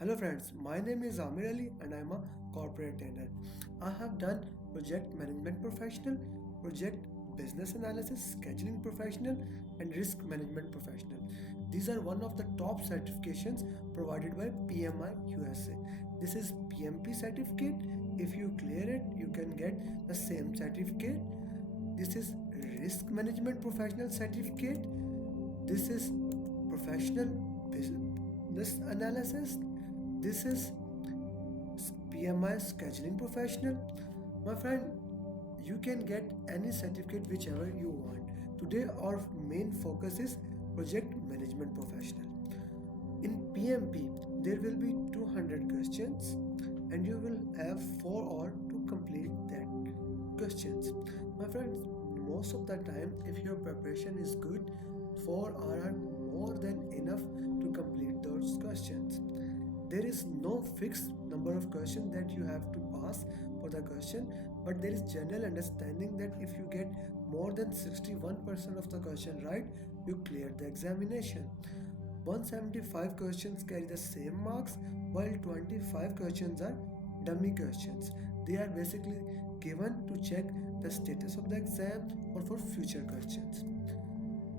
Hello friends, my name is Amer Ali and I am a corporate trainer. I have done project management professional, project business analysis, scheduling professional and risk management professional. These are one of the top certifications provided by PMI USA. This is PMP certificate. If you clear it, you can get the same certificate. This is risk management professional certificate. This is professional business analysis. This is PMI scheduling professional. My friend, you can get any certificate whichever you want. Today, our main focus is project management professional. In PMP, there will be 200 questions and you will have 4 hours to complete that questions. My friends, most of the time, if your preparation is good, 4 hours are more than enough to complete those questions. There is no fixed number of questions that you have to pass for the question, but there is general understanding that if you get more than 61% of the question right, you clear the examination. 175 questions carry the same marks, while 25 questions are dummy questions. They are basically given to check the status of the exam or for future questions.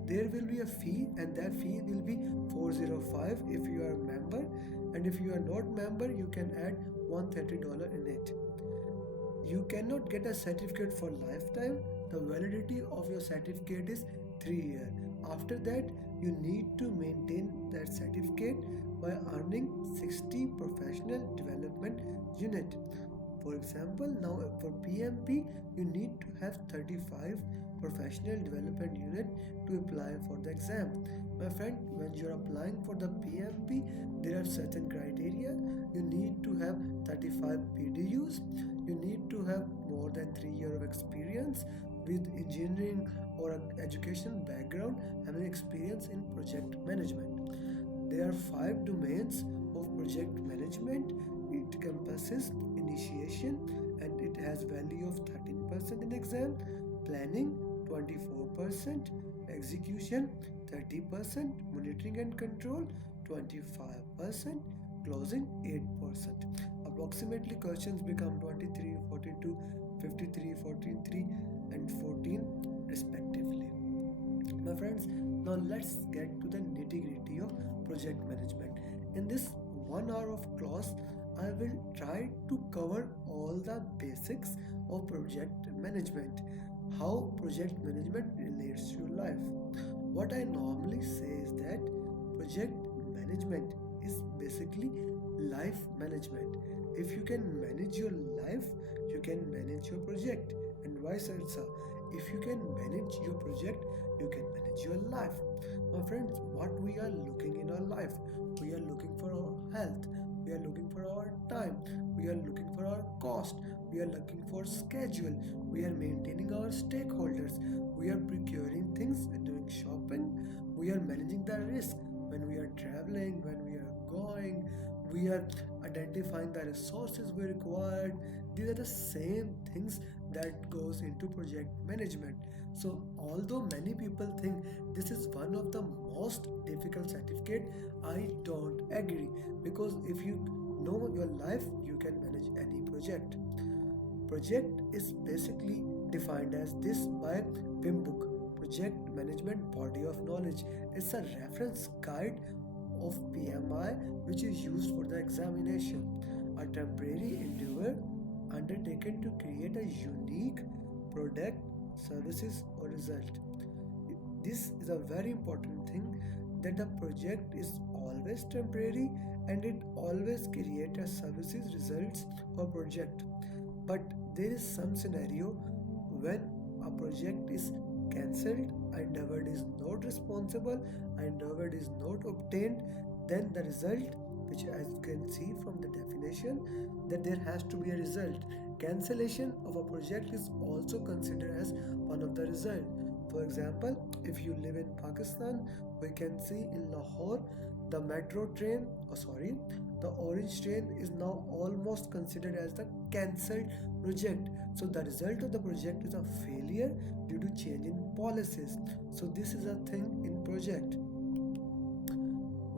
There will be a fee and that fee will be 405 if you are a member, and if you are not member you can add $130 in it. You cannot get a certificate for lifetime. The validity of your certificate is 3 years. After that, you need to maintain that certificate by earning 60 professional development unit. For example, now for PMP, you need to have 35 professional development unit to apply for the exam. My friend, when you're applying for the PMP, there are certain criteria. You need to have 35 PDUs. You need to have more than 3 years of experience with engineering or education background, having experience in project management. There are 5 domains of project management. It encompasses initiation and it has value of 13% in exam, planning 24%, execution 30%, monitoring and control 25%, closing 8%. Approximately questions become 23, 42, 53, 43 and 14 respectively. My friends, now let's get to the nitty-gritty of project management. In this 1 hour of class, I will try to cover all the basics of project management, how project management relates to your life. What I normally say is that project management is basically life management. If you can manage your life, you can manage your project, and vice versa. If you can manage your project, you can manage your life. My friends, what we are looking in our life, we are looking for our health, we are looking for our time, we are looking for our cost, we are looking for schedule, we are maintaining our stakeholders, we are procuring things and doing shopping, we are managing the risk when we are traveling, when we are going, we are identifying the resources we required. These are the same things that goes into project management. So although many people think this is one of the most difficult certificate, I don't agree, because if you know your life, you can manage any project. Project is basically defined as this by PMBOK, Project Management Body of Knowledge. It's a reference guide of PMI which is used for the examination. A temporary endeavor undertaken to create a unique product, services or result. This is a very important thing, that the project is always temporary and it always create a services results or project. But there is some scenario when a project is cancelled, endeavor is not responsible, endeavor is not obtained, then the result, which as you can see from the definition, that there has to be a result. Cancellation of a project is also considered as one of the result. For example, if you live in Pakistan, we can see in Lahore the metro train, the orange train is now almost considered as the cancelled project. So the result of the project is a failure due to change in policies. So this is a thing in project.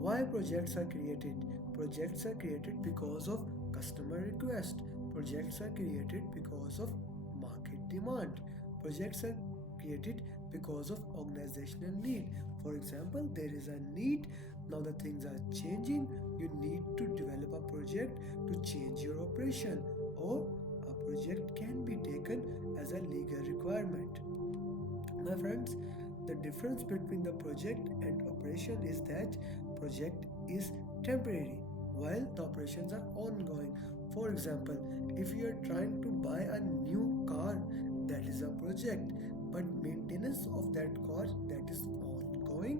Why projects are created? Projects are created because of customer request. Projects are created because of market demand. Projects are created because of organizational need. For example, there is a need, now the things are changing, you need to develop a project to change your operation, or a project can be taken as a legal requirement. My friends, the difference between the project and operation is that project is temporary while the operations are ongoing. For example, if you are trying to buy a new car, that is a project, but maintenance of that car, that is ongoing,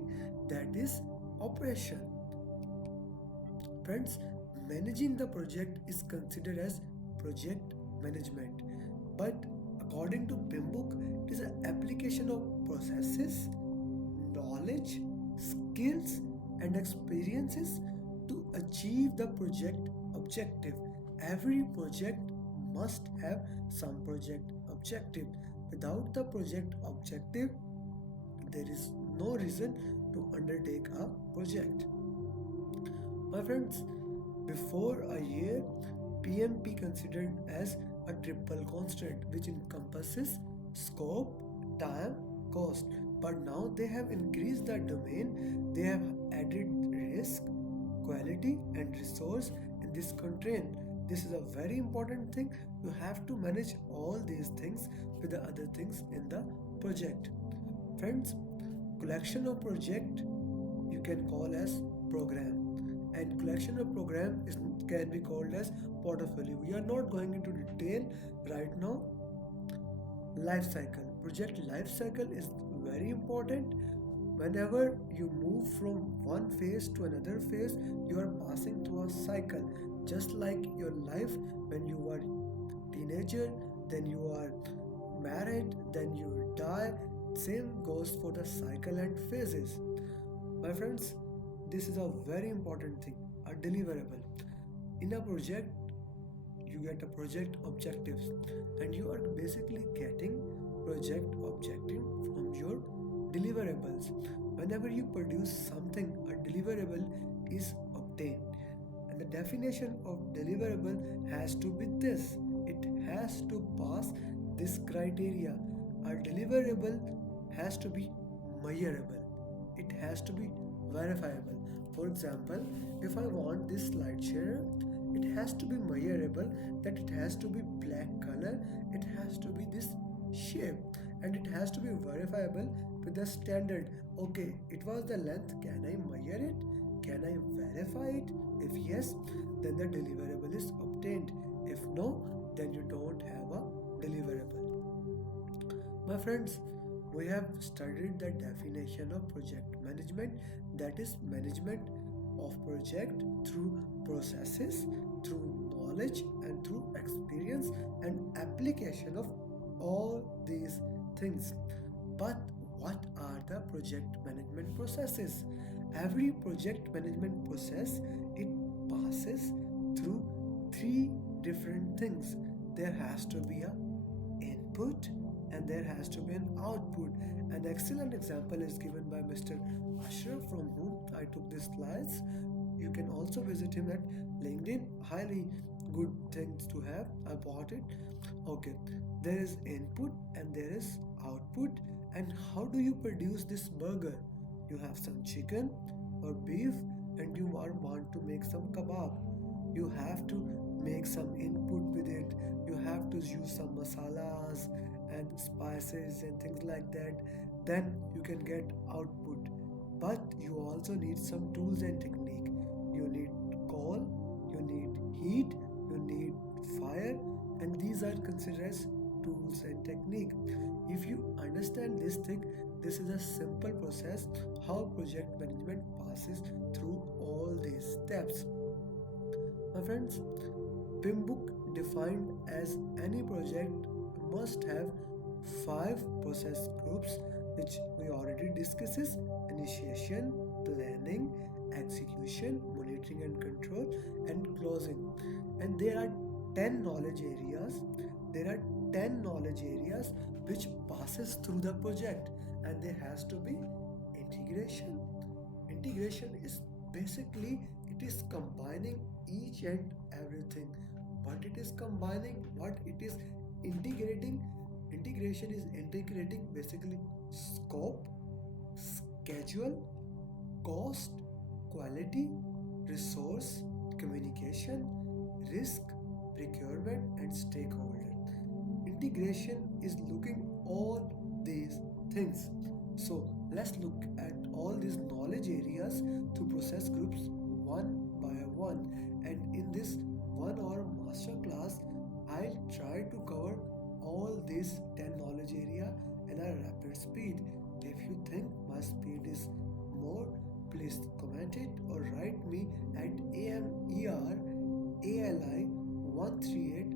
that is operation. Friends, managing the project is considered as project management. But according to PMBOK, it is an application of processes, knowledge, skills, and experiences to achieve the project objective. Every project must have some project objective. Without the project objective, there is no reason to undertake a project. My friends, before a year, PMP considered as a triple constant which encompasses scope, time, cost. But now they have increased the domain, they have added risk, quality, and resource in this constraint. This is a very important thing. You have to manage all these things with the other things in the project. Friends, collection of project you can call as program, and collection of program can be called as portfolio. We are not going into detail right now. Life cycle, project life cycle is very important. Whenever you move from one phase to another phase, you are passing through a cycle, just like your life. When you are teenager, then you are married, then you die. Same goes for the cycle and phases. My friends, this is a very important thing, a deliverable. In a project, you get a project objectives, and you are basically getting project objective from your deliverables. Whenever you produce something, a deliverable is obtained. And the definition of deliverable has to be this, it has to pass this criteria. A deliverable has to be measurable, it has to be verifiable. For example, if I want this slide share, it has to be measurable, that it has to be black color, it has to be this shape, and it has to be verifiable with the standard. Okay, it was the length, can I measure it, can I verify it? If yes, then the deliverable is obtained. If no, then you don't have a deliverable. My friends, we have studied the definition of project management, that is management of project through processes, through knowledge, and through experience and application of all these things. But what are the project management processes? Every project management process, it passes through three different things. There has to be a input and there has to be an output. An excellent example is given by Mr. Ashraf, from whom I took these slides. You can also visit him at LinkedIn. Highly good things to have. I bought it. Okay, there is input and there is output. And how do you produce this burger? You have some chicken or beef and you want to make some kebab. You have to make some input with it. You have to use some masalas and spices and things like that. Then you can get output. But you also need some tools and technique. You need coal, you need heat, you need fire, and these are considered as tools and technique. If you understand this thing, this is a simple process how project management passes through all these steps. My friends, PMBOK defined as any project must have five process groups, which we already discussed: initiation, planning, execution, monitoring and control, and closing. And there are 10 knowledge areas. There are 10 knowledge areas which passes through the project, and there has to be integration. Integration is basically, it it is combining each and everything. What it is combining, what it is integrating. Integration is integrating basically scope, schedule, cost, quality, resource, communication, risk, procurement, and stakeholder. Integration is looking all these things. So let's look at all these knowledge areas through process groups one by one. And in this 1 hour master class, I'll try to cover all these 10 knowledge area in a rapid speed. If you think my speed is more, please comment it or write me at amerali138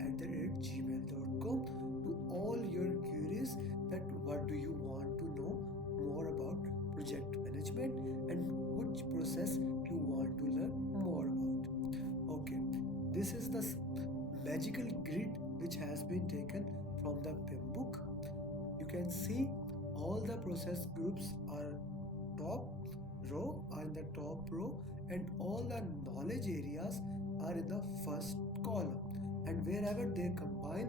at the rate gmail.com to all your queries that what do you want to know more about project management and which process you want to learn more about. Okay, this is the magical grid which has been taken from the PMBOK. You can see all the process groups are top row are in the top row, and all the knowledge areas are in the first column, and wherever they combine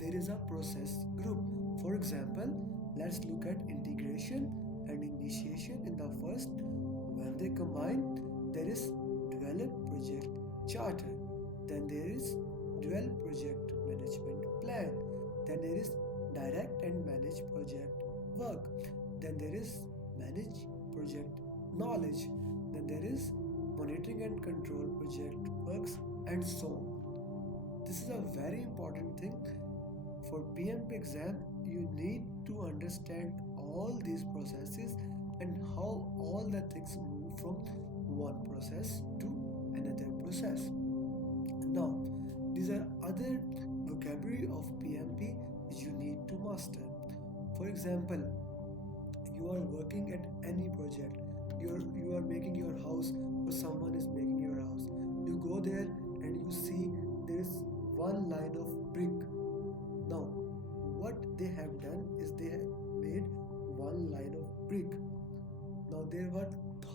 there is a process group. For example, let's look at integration and initiation in the first. When they combine, there is develop project charter, then there is develop project management plan, then there is direct and manage project work, then there is manage project knowledge, then there is monitoring and control project works, and so on. This is a very important thing for PMP exam. You need to understand all these processes and how all the things move from one process to another process. Now, these are other vocabulary of PMP which you need to master. For example, you are working at any project. You are making your house, or someone is making your house. You go there and you see there is one line of brick. Now, what they have done is they have made one line of brick. Now there were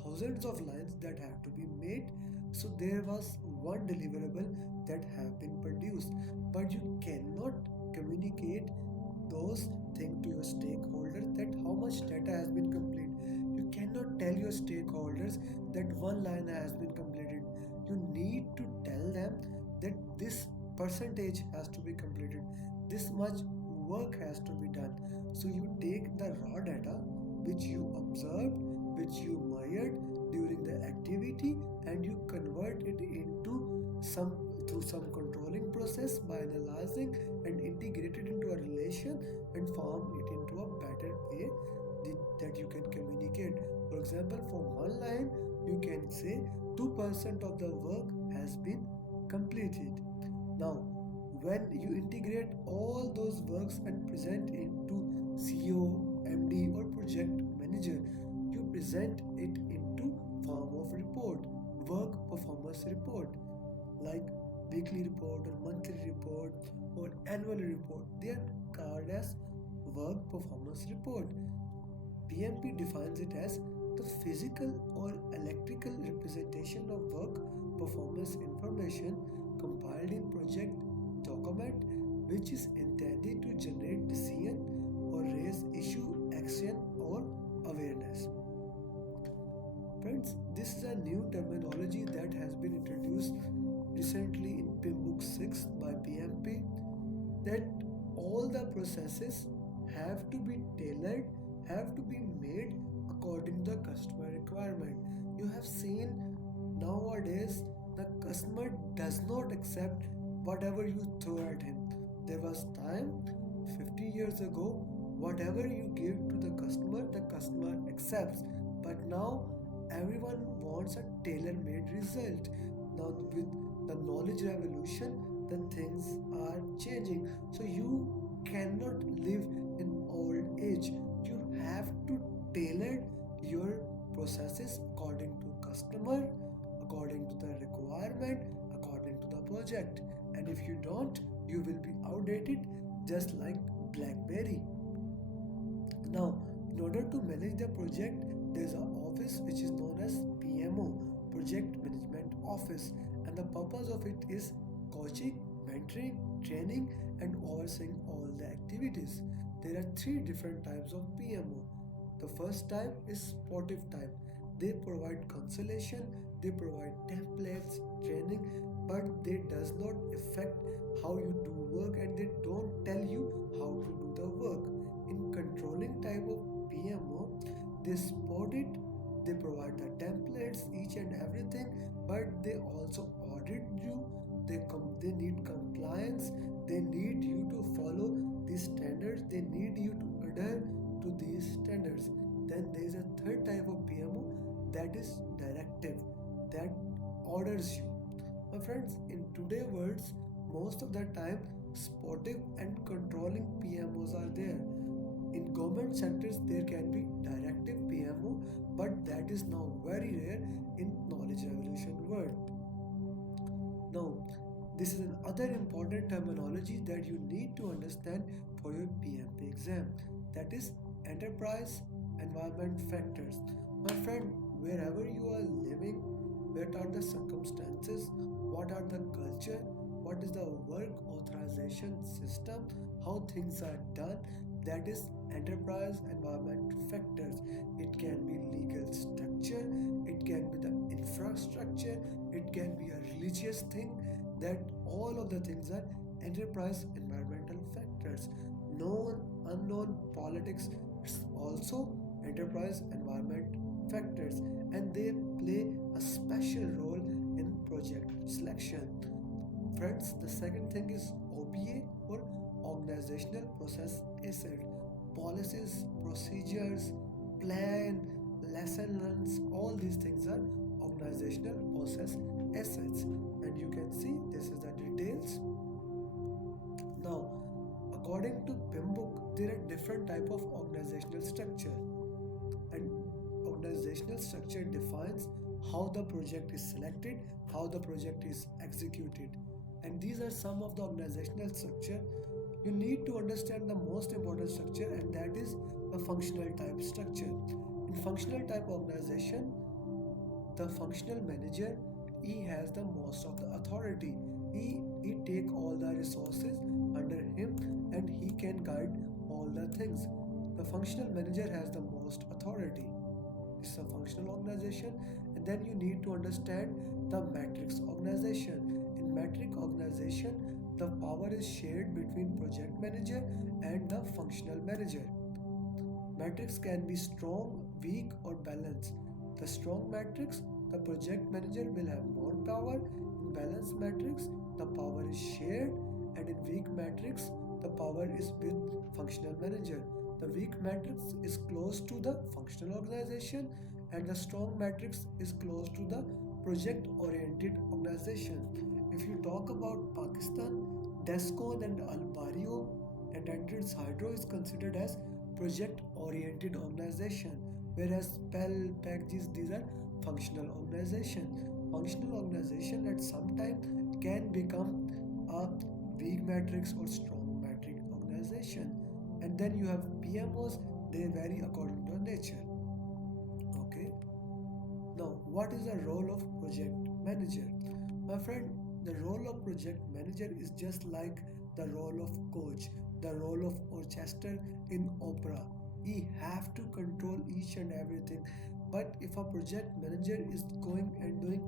thousands of lines that have to be made, so there was one deliverable that have been produced, but you cannot communicate those things to your stakeholders that how much data has been completed. You cannot tell your stakeholders that one line has been completed. You need to tell them that this percentage has to be completed, this much work has to be done. So you take the raw data which you observed, which you measured during the activity, and you convert it into some through some controlling process by analyzing and integrate it into a relation and form it into a better way that you can communicate. For example, for one line you can say 2% of the work has been completed. Now when you integrate all those works and present into CEO, MD or project manager, you present it into form of report, work performance report, like weekly report or monthly report or annual report. They are called as work performance report. PMP defines it as the physical or electrical representation of work performance information compiled in project document, which is intended to generate decision or raise issue, action or awareness. Friends, this is a new terminology that has been introduced recently in PMBOK 6 by PMP, that all the processes have to be tailored, have to be made according to the customer requirement. You have seen nowadays the customer does not accept whatever you throw at him. There was time 50 years ago, whatever you give to the customer accepts. But now everyone wants a tailor-made result. Now with the knowledge revolution, the things are changing. So you cannot live in old age. You have to tailor your processes according to customer, according to the requirement, according to the project. And if you don't, you will be outdated just like BlackBerry. Now, in order to manage the project, there is an office which is known as PMO, project management office, and the purpose of it is coaching, mentoring, training, and overseeing all the activities. There are three different types of PMO. The first type is sportive type. They provide consolation, they provide templates, training, but they does not affect how you do work, and they don't tell you how to do the work. In controlling type of PMO, they support it, they provide the templates, each and everything, but they also audit you. They need compliance, they need you to follow these standards, they need you to adhere to these standards. Then there is a third type of PMO, that is directive, that orders you. My friends, in today's words, most of the time sportive and controlling PMOs are there. In government sectors, there can be directive PMO, but that is now very rare in knowledge revolution world. Now, this is another important terminology that you need to understand for your PMP exam. That is enterprise environment factors. My friend, wherever you are living, what are the circumstances, what are the culture, what is the work authorization system, how things are done, that is enterprise environment factors. It can be legal structure, it can be the infrastructure, it can be a religious thing, that all of the things are enterprise environmental factors. Known, unknown politics, it's also enterprise environment factors, and they play a special role in project selection. Friends, the second thing is OPA, or organizational process asset. Policies, procedures, plan, lesson learns, all these things are organizational process assets. And you can see this is the details. Now, according to PMBOK, there are different type of organizational structure, and organizational structure defines how the project is selected, how the project is executed. And these are some of the organizational structure. You need to understand the most important structure, and that is the functional type structure. In functional type organization, the functional manager, he has the most of the authority. He take all the resources under him, and he can guide all the things. The functional manager has the most authority. It's a functional organization. And then you need to understand the matrix organization. In matrix organization, the power is shared between project manager and the functional manager. Matrix can be strong, weak, or balanced. The strong matrix, the project manager will have more power. In balanced matrix, the power is shared, and in weak matrix, the power is with functional manager. The weak matrix is close to the functional organization, and the strong matrix is close to the project oriented organization. If you talk about Pakistan, Descon and Al Bario and Entrance Hydro is considered as project oriented organization, whereas PEL, PACGs, these are functional organization. Functional organization at some time can become a weak matrix or strong matrix organization. And then you have PMOs, they vary according to nature. Okay. Now, what is the role of project manager? My friend, the role of project manager is just like the role of coach, the role of orchestra in opera. He have to control each and everything. But if a project manager is going and doing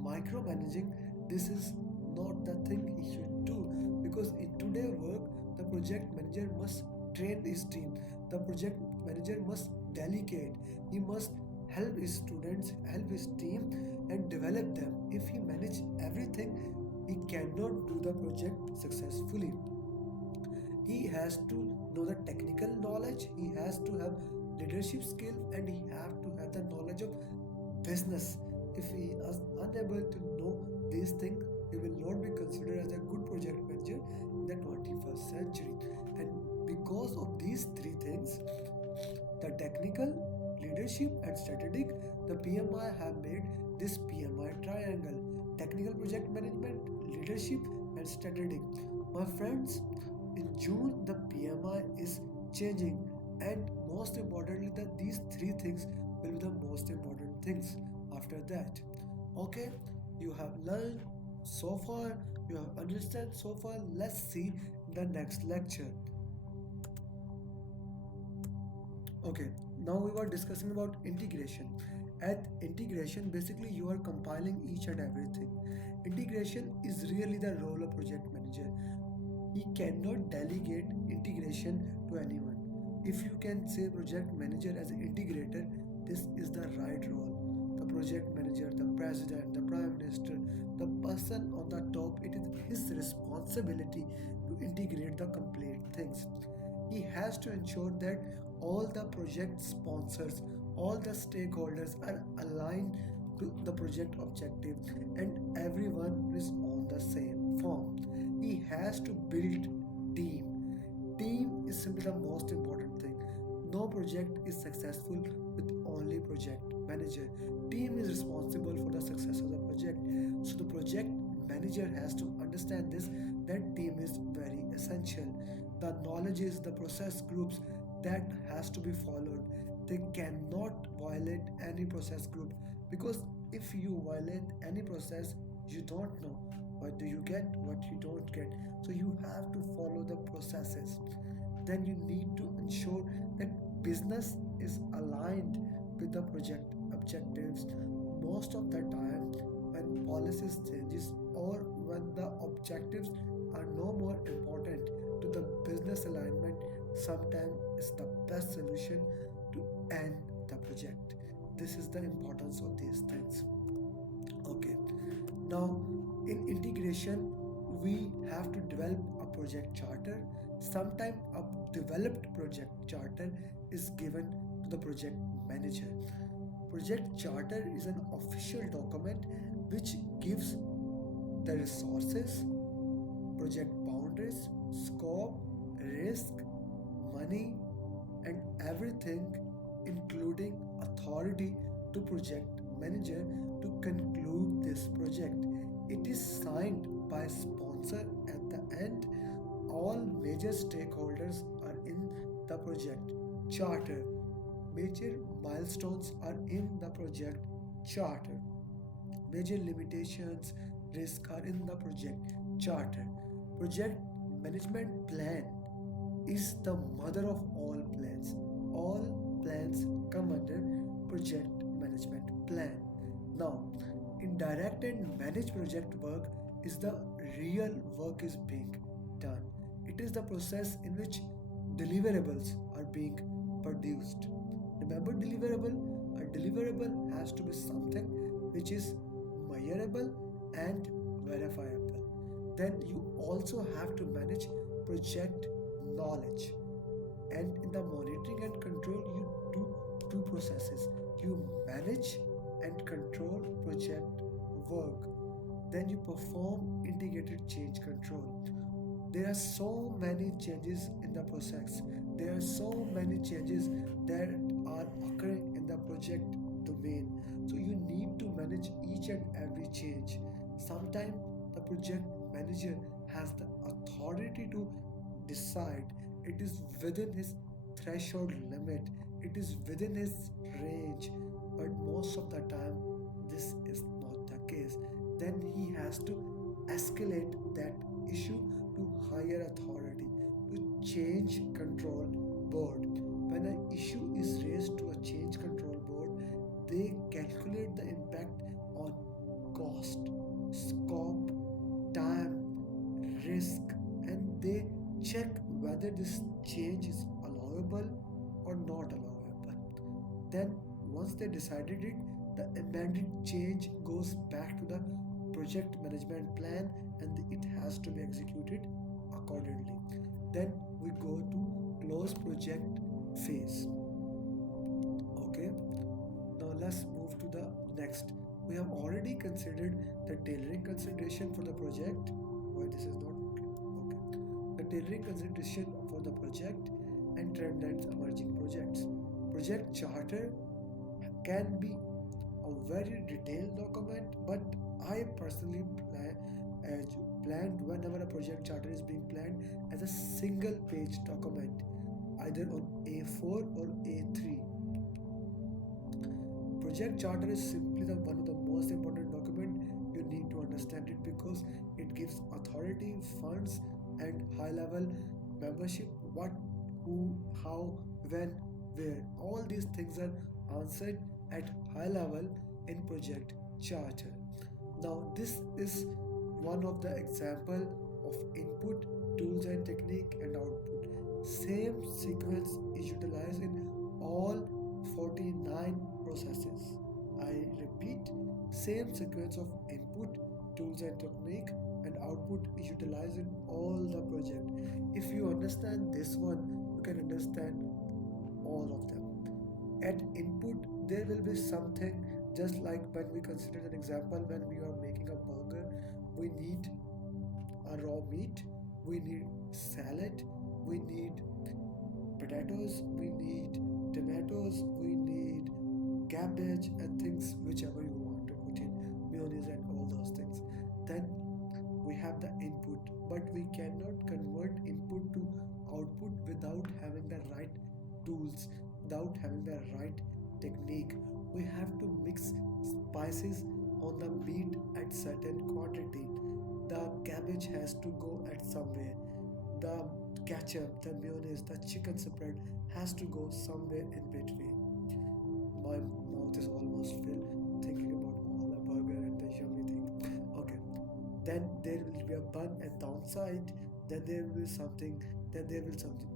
micromanaging, this is not the thing he should do, because in today's work, the project manager must train his team. The project manager must delegate. He must help his students, help his team, and develop them. If he manage everything, he cannot do the project successfully. He has to know the technical knowledge, he has to have leadership skill, and he have to have the knowledge of business. If he is unable to know these things, he will not be considered as a good project manager in the 21st century. And because of these three things, the technical, leadership, and strategic, the PMI have made this PMI triangle: technical project management, leadership, and strategic. My friends, in June, the PMI is changing, and most importantly, that these three things will be the most important things after that. Okay, you have learned so far, you have understood so far. Let's see the next lecture. Okay, now we were discussing about integration. At integration, basically you are compiling each and everything. Integration is really the role of project manager. He cannot delegate integration to anyone. If you can say project manager as an integrator, this is the right role. The project manager, the president, the prime minister, the person on the top, it is his responsibility to integrate the complete things. He has to ensure that all the project sponsors, all the stakeholders are aligned to the project objective and everyone is on the same form. He has to build team. Team is simply the most important thing. No project is successful with only project manager. Team is responsible for the success of the project. So the project manager has to understand this, that team is very essential. The knowledge is the process groups that has to be followed. They cannot violate any process group, because if you violate any process, you don't know what do you get, what you don't get. So you have to follow the processes. Then you need to ensure that business is aligned with the project objectives. Most of the time when policies changes or when the objectives are no more important to the business alignment, sometimes it's the best solution to end the project. This is the importance of these things. Okay, now in integration, we have to develop a project charter. Sometimes a developed project charter is given to the project manager. Project charter is an official document which gives the resources, project boundaries, scope, risk, money, and everything, including authority to project manager to conclude this project. It is signed by sponsor at the end. All major stakeholders are in the project charter. Major milestones are in the project charter. Major limitations, risks are in the project charter. Project management plan is the mother of all plans. All plans come under project management plan. Now, in direct and managed project work is the real work is being done. It is the process in which deliverables are being produced. Remember deliverable? A deliverable has to be something which is measurable and verifiable. Then you also have to manage project knowledge. And in the monitoring and control, you do two processes. You manage and control project work. Then you perform integrated change control. There are so many changes in the process. There are so many changes that are occurring in the project domain. So you need to manage each and every change. Sometimes the project manager has the authority to decide. It is within his threshold limit. It is within his range. But most of the time, this is not the case. Then he has to escalate that issue to higher authority, to change control board. When an issue is raised to a change control board, they calculate the impact on cost, scope, time, risk, and they check whether this change is allowable or not allowable. Then, once they decided it, the amended change goes back to the project management plan and it has to be executed accordingly. Then we go to close project phase. Okay, now let's move to the next. We have already considered the tailoring consideration for the project. Why this is not okay? The tailoring consideration for the project and trend and emerging projects. Project charter can be a very detailed document, but I personally planned whenever a project charter is being planned as a single page document, either on A4 or A3. Project charter is simply the one of the most important documents understand it because it gives authority, funds, and high level membership. What, who, how, when, where. All these things are answered at high level in project charter. Now, this is one of the example of input, tools and technique and output. Same sequence is utilized in all 49 processes. I repeat, same sequence of input, tools and technique and output is utilized in all the project. If you understand this one, you can understand all of them. At input, there will be something just like when we consider an example when we are making a burger, we need a raw meat, we need salad, we need potatoes, we need tomatoes, we need cabbage and things whichever you want to put in, mayonnaise and all those things. Then we have the input, but we cannot convert input to output without having the right tools, without having the right technique. We have to mix spices on the meat at certain quantity. The cabbage has to go at somewhere. The ketchup, the mayonnaise, the chicken spread has to go somewhere in between. My mouth is almost filled thinking about all the burger and the yummy thing. Okay, then there will be a bun at downside, then there will be something, then there will be something.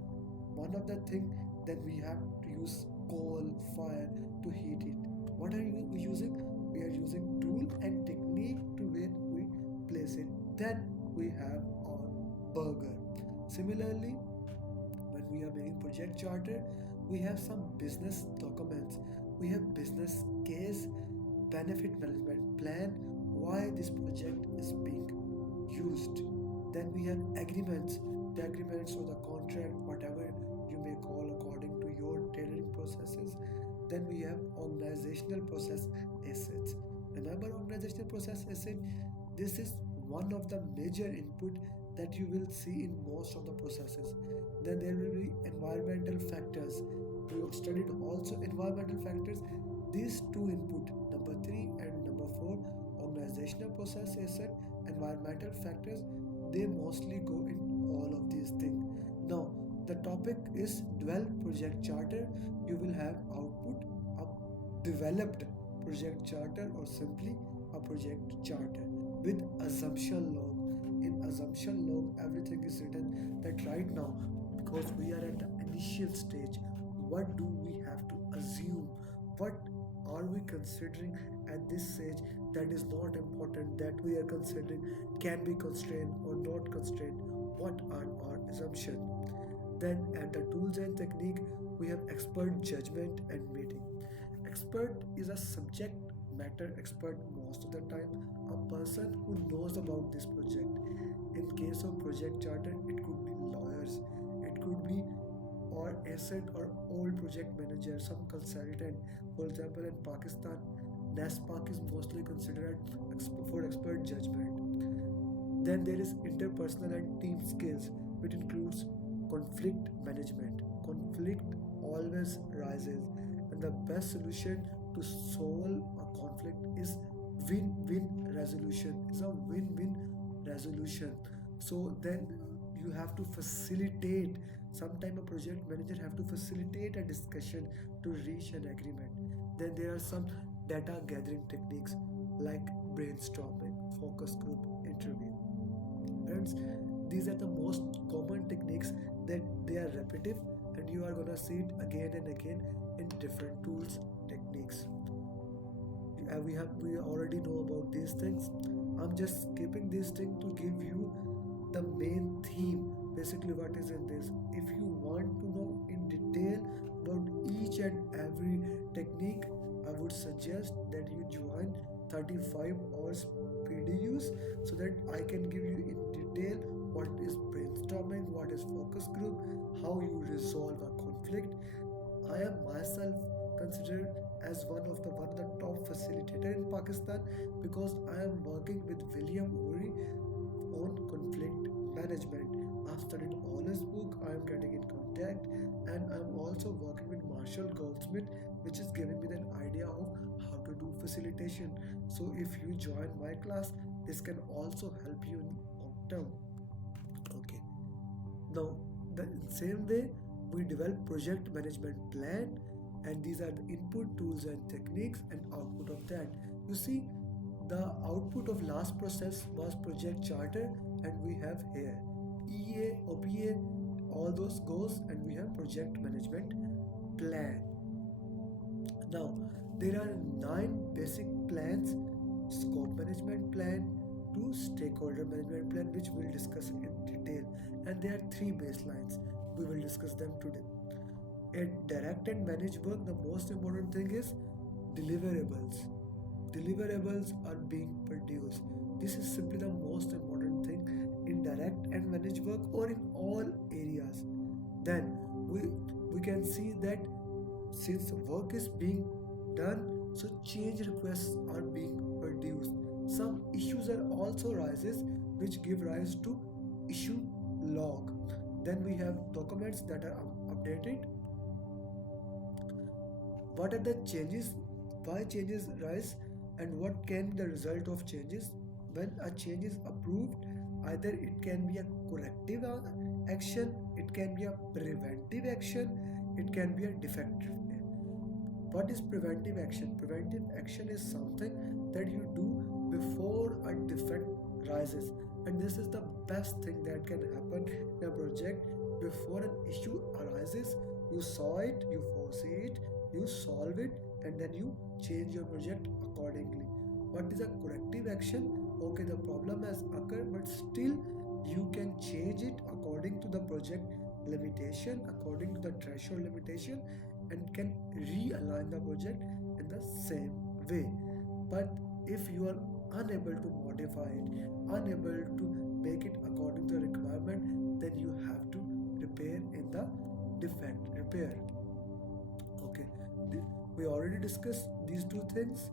One of the thing, then we have to use coal, fire to heat it. What are you using? We are using tool and technique to where we place it. Then we have our burger. Similarly, when we are making project charter, we have some business documents. We have business case, benefit management plan, why this project is being used. Then we have agreements, the agreements or the contract, whatever you may call according to your tailoring processes. Then we have organizational process assets. Remember organizational process asset? This is one of the major input that you will see in most of the processes. Then there will be environmental factors. We studied also environmental factors. These two input, number three and number four, organizational process asset, environmental factors, they mostly go in all of these things. Now, the topic is 12 project charter. You will have output, a developed project charter or simply a project charter with assumption log. In assumption log, everything is written that right now, because we are at the initial stage, what do we have to assume? What are we considering at this stage that is not important, that we are considering can be constrained or not constrained? What are our assumptions? Then at the tools and technique, we have expert judgment and meeting. Expert is a subject matter expert most of the time, a person who knows about this project. In case of project charter, it could be lawyers, it could be or asset or old project manager, some consultant. For example, in Pakistan, NASPAC is mostly considered for expert judgment. Then there is interpersonal and team skills, which includes conflict management. Conflict always rises, and the best solution to solve a conflict is win-win resolution. Is a win-win resolution. So then you have to facilitate. Sometime a project manager have to facilitate a discussion to reach an agreement. Then there are some data gathering techniques like brainstorming, focus group, interview. Friends, these are the most common techniques that they are repetitive and you are gonna see it again and again in different tools, techniques. We already know about these things. I'm just skipping this thing to give you the main theme. Basically, what is in this? If you want to know in detail about each and every technique, I would suggest that you join 35 hours PDUs so that I can give you in detail what is brainstorming, what is focus group, how you resolve a conflict. I am myself considered as one of the top facilitator in Pakistan because I am working with William Uri on conflict management. I've studied all his book, I am getting in contact, and I'm also working with Marshall Goldsmith, which is giving me an idea of how to do facilitation. So if you join my class, This can also help you in long term. Okay. Now, the same way we develop project management plan, and these are the input tools and techniques and output of that. You see, the output of last process was project charter, and we have here EA, OPA, all those goes, and we have project management plan. Now, there are nine basic plans: scope management plan to stakeholder management plan, which we'll discuss in detail. And there are three baselines. We will discuss them today. At direct and manage work, the most important thing is deliverables. Deliverables are being produced. This is simply the most important thing in direct and manage work or in all areas. Then we we can see that since work is being done, so change requests are being produced. Some issues are also rises, which give rise to issue log. Then we have documents that are updated. What are the changes? Why changes rise? And what can be the result of changes? When a change is approved, either it can be a corrective action, it can be a preventive action, it can be a defective. What is preventive action? Preventive action is something that you do before a defect rises, and this is the best thing that can happen in a project. Before an issue arises, you saw it, you foresee it, you solve it, and then you change your project accordingly. What is a corrective action? Okay, the problem has occurred, but still you can change it according to the project limitation, according to the threshold limitation, and can realign the project in the same way. But if you are unable to modify it, unable to make it according to the requirement, then you have to repair in the defect repair. Okay, we already discussed these two things.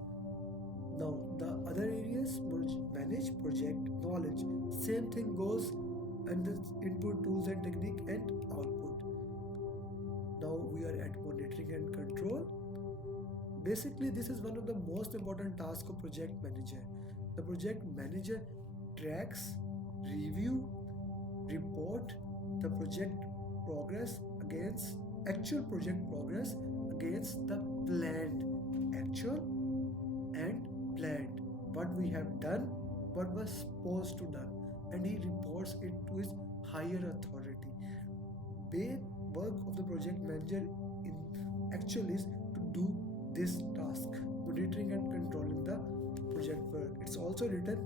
Now the other areas: manage project knowledge. Same thing goes, and the input tools and technique and output. Now we are at monitoring and control. Basically, this is one of the most important tasks of project manager. The project manager tracks, review, report the project progress against actual project progress against the planned actual and planned, what we have done, what was supposed to done, and he reports it to his higher authority. Main work of the project manager in actual is to do this task: monitoring and controlling the project work. It's also written,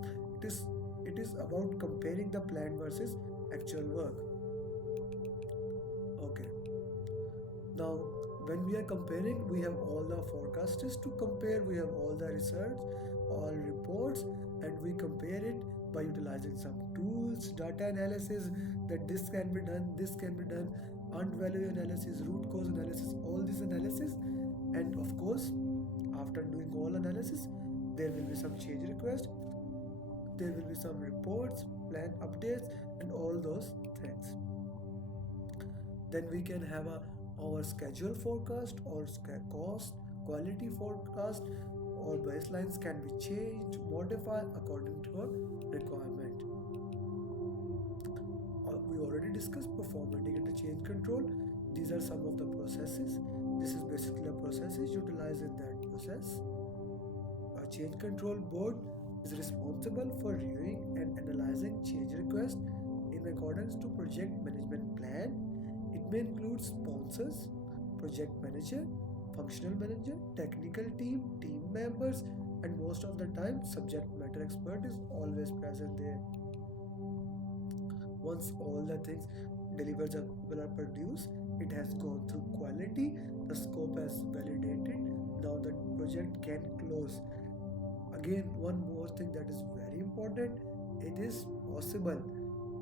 it is about comparing the plan versus actual work. Okay. Now, when we are comparing, we have all the forecasters to compare, we have all the research, all reports, and we compare it by utilizing some tools, data analysis, that this can be done, this can be done, earned value analysis, root cause analysis, all this analysis. And of course, after doing all analysis, there will be some change request, there will be some reports, plan updates, and all those things. Then we can have our schedule forecast or cost quality forecast, or baselines can be changed, modified according to a requirement. We already discussed performance and change control. These are some of the processes. This is basically the processes utilized in that process. A change control board is responsible for reviewing and analyzing change requests in accordance to project management plan. It may include sponsors, project manager, functional manager, technical team, team members, and most of the time subject matter expert is always present there. Once all the things deliverables are produced, it has gone through quality, the scope has validated, now the project can close. Again, one more thing that is very important: it is possible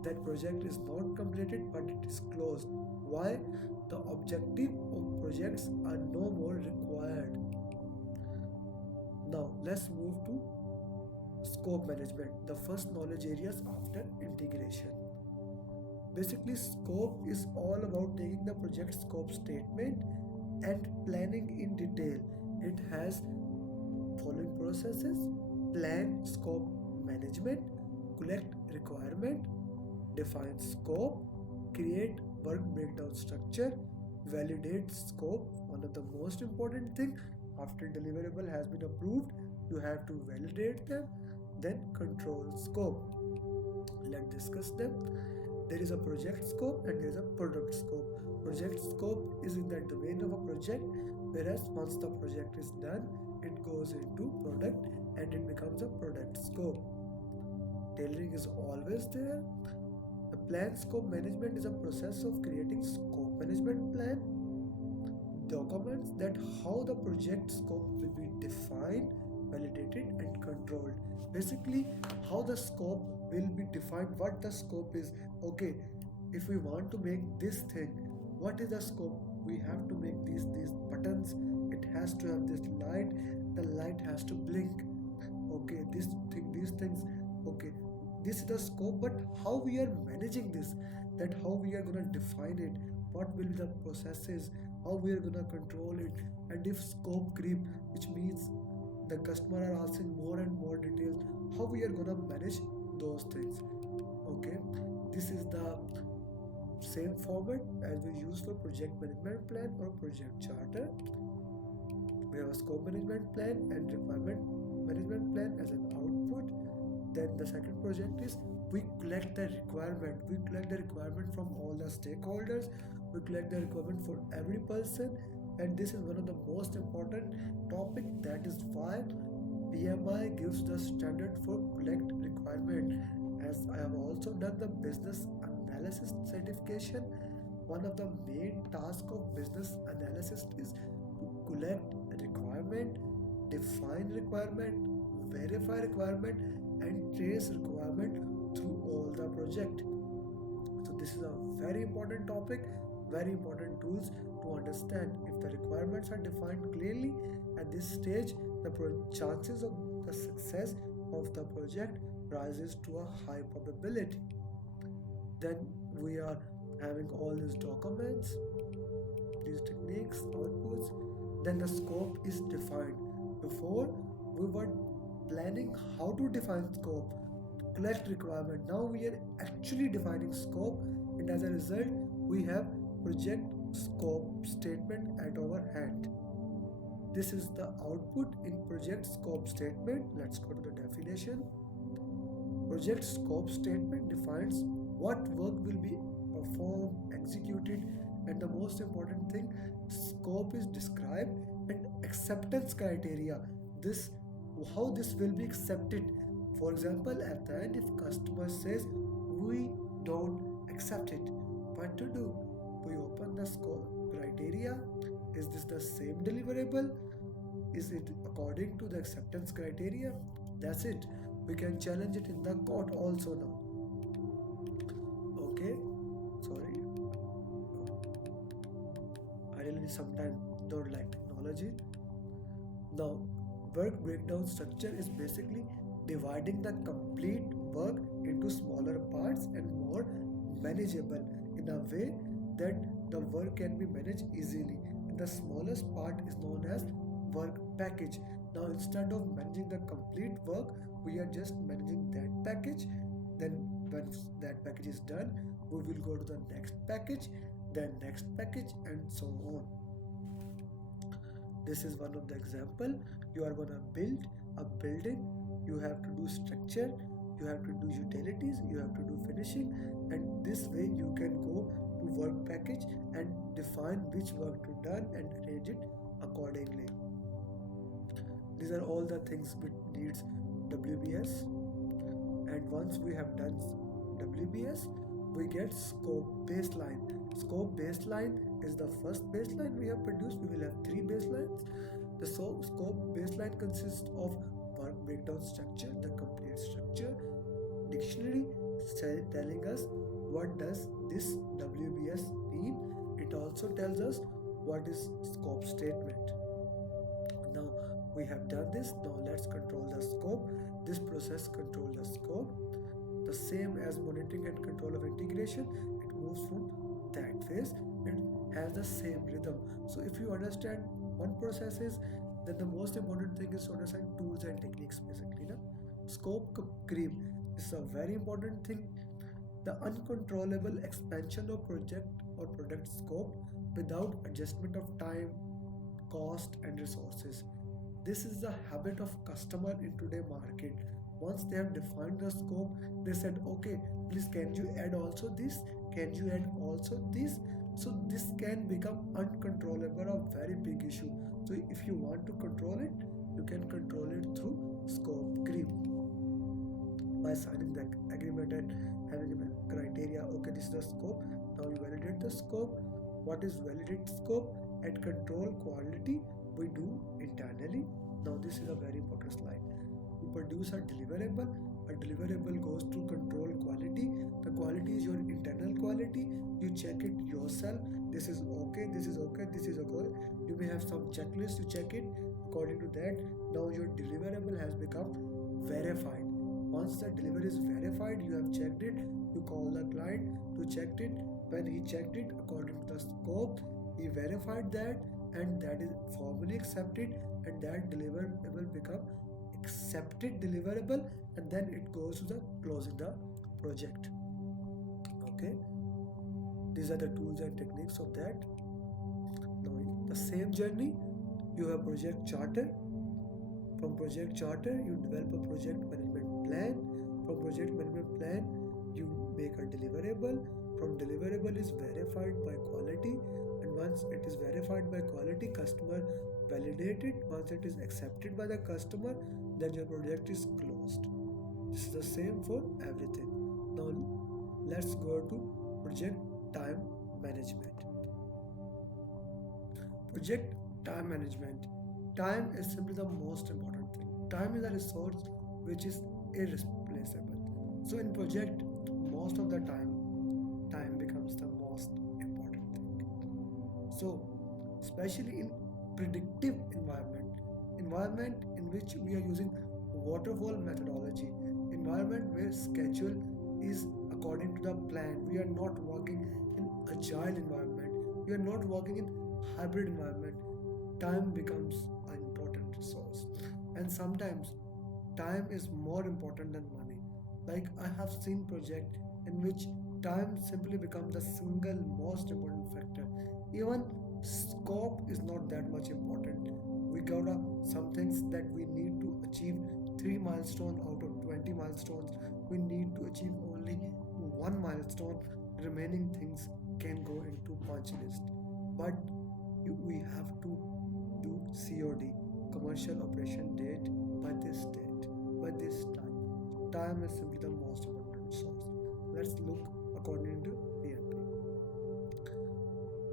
that project is not completed but it is closed. Why? The objective of projects are no more required. Now let's move to scope management, the first knowledge areas after integration. Basically, scope is all about taking the project scope statement and planning in detail. It has following processes: plan, scope, management, collect requirement, define scope, create work breakdown structure, validate scope. One of the most important thing, after deliverable has been approved, you have to validate them, then control scope. Let's discuss them. There is a project scope and there is a product scope. Project scope is in the domain of a project, whereas once the project is done, it goes into product and it becomes a product scope. Tailoring is always there. The plan scope management is a process of creating scope management plan documents that how the project scope will be defined, validated and controlled. Basically, how the scope will be defined, what the scope is. Okay, if we want to make this thing, what is the scope? We have to make these buttons. It has to have this light. The light has to blink. Okay, these things. Okay, this is the scope. But how we are managing this? That how we are gonna define it? What will be the processes? How we are gonna control it? And if scope creep, which means the customer are asking more and more details, how we are gonna manage those things? Okay, this is the same format as we use for project management plan or project charter. We have a scope management plan and requirement management plan as an output. Then the second project is we collect the requirement. We collect the requirement from all the stakeholders. We collect the requirement for every person, and this is one of the most important topic. That is why PMI gives the standard for collect requirement. As I have also done the business analysis certification, one of the main tasks of business analysis is to collect requirement, define requirement, verify requirement, and trace requirement through all the project. So this is a very important topic, very important tools to understand. If the requirements are defined clearly at this stage, the chances of the success of the project rises to a high probability. Then we are having all these documents, these techniques, outputs. Then the scope is defined. Before we were planning how to define scope, collect requirement. Now we are actually defining scope, and as a result, we have project scope statement at our hand. This is the output in project scope statement. Let's go to the definition. Project scope statement defines what work will be performed, executed, and the most important thing, scope is described and acceptance criteria. This how this will be accepted. For example, at the end, if customer says we don't accept it, what to do? We open the scope criteria. Is this the same deliverable? Is it according to the acceptance criteria? That's it. We can challenge it in the court also now. Okay, sorry. I really sometimes don't like technology. Now, work breakdown structure is basically dividing the complete work into smaller parts and more manageable in a way that the work can be managed easily. And the smallest part is known as work package. Now, instead of managing the complete work, we are just managing that package. Then once that package is done, we will go to the next package, then next package, and so on. This is one of the example. You are gonna build a building. You have to do structure, you have to do utilities, you have to do finishing, and this way you can go to work package and define which work to done and arrange it accordingly. These are all the things which needs WBS, and once we have done WBS, we get scope baseline. Scope baseline is the first baseline we have produced. We will have three baselines. The scope baseline consists of work breakdown structure, the complete structure, dictionary telling us what does this WBS mean. It also tells us what is scope statement. Now we have done this. Now let's control the scope. This process controls the scope. The same as monitoring and control of integration, it moves from that phase and has the same rhythm. So if you understand one process is, then the most important thing is to understand tools and techniques basically. Scope creep is a very important thing. The uncontrollable expansion of project or product scope without adjustment of time, cost, and resources. This is the habit of customer in today market. Once they have defined the scope, they said, okay, please can you add also this? Can you add also this? So this can become uncontrollable, a very big issue. So if you want to control it, you can control it through scope creep by signing the agreement and having a criteria. Okay, this is the scope. Now you validate the scope. What is validate scope? At control quality we do internally. Now this is a very important slide. You produce a deliverable. A deliverable goes to control quality. The quality is your internal quality. You check it yourself. This is okay, this is okay, this is okay. You may have some checklist, you check it. According to that, now your deliverable has become verified. Once the delivery is verified, you have checked it, you call the client to check it. When he checked it according to the scope, he verified that, and that is formally accepted, and that deliverable will become accepted deliverable, and then it goes to the closing the project. Okay, these are the tools and techniques of that. Now the same journey, you have project charter. From project charter, you develop a project management plan. From project management plan, you make a deliverable. From deliverable is verified by quality, and once it is verified by quality, customer validate it. Once it is accepted by the customer, then your project is closed. This is the same for everything. Now let's go to project time management. Project time management. Time is simply the most important thing. Time is a resource which is irreplaceable. So in project, most of the time becomes the most important thing. So especially in predictive environment in which we are using waterfall methodology, environment where schedule is according to the plan. We are not working in agile environment. We are not working in hybrid environment. Time becomes an important resource, and sometimes time is more important than money. Like I have seen project in which time simply becomes the single most important factor. Even scope is not that much important. We got some things that we need to achieve 3 milestones out of 20 milestones. We need to achieve only 1 milestone. Remaining things can go into punch list. But we have to do COD, commercial operation date, by this date, by this time. Time is simply the most important resource. Let's look according to PMP.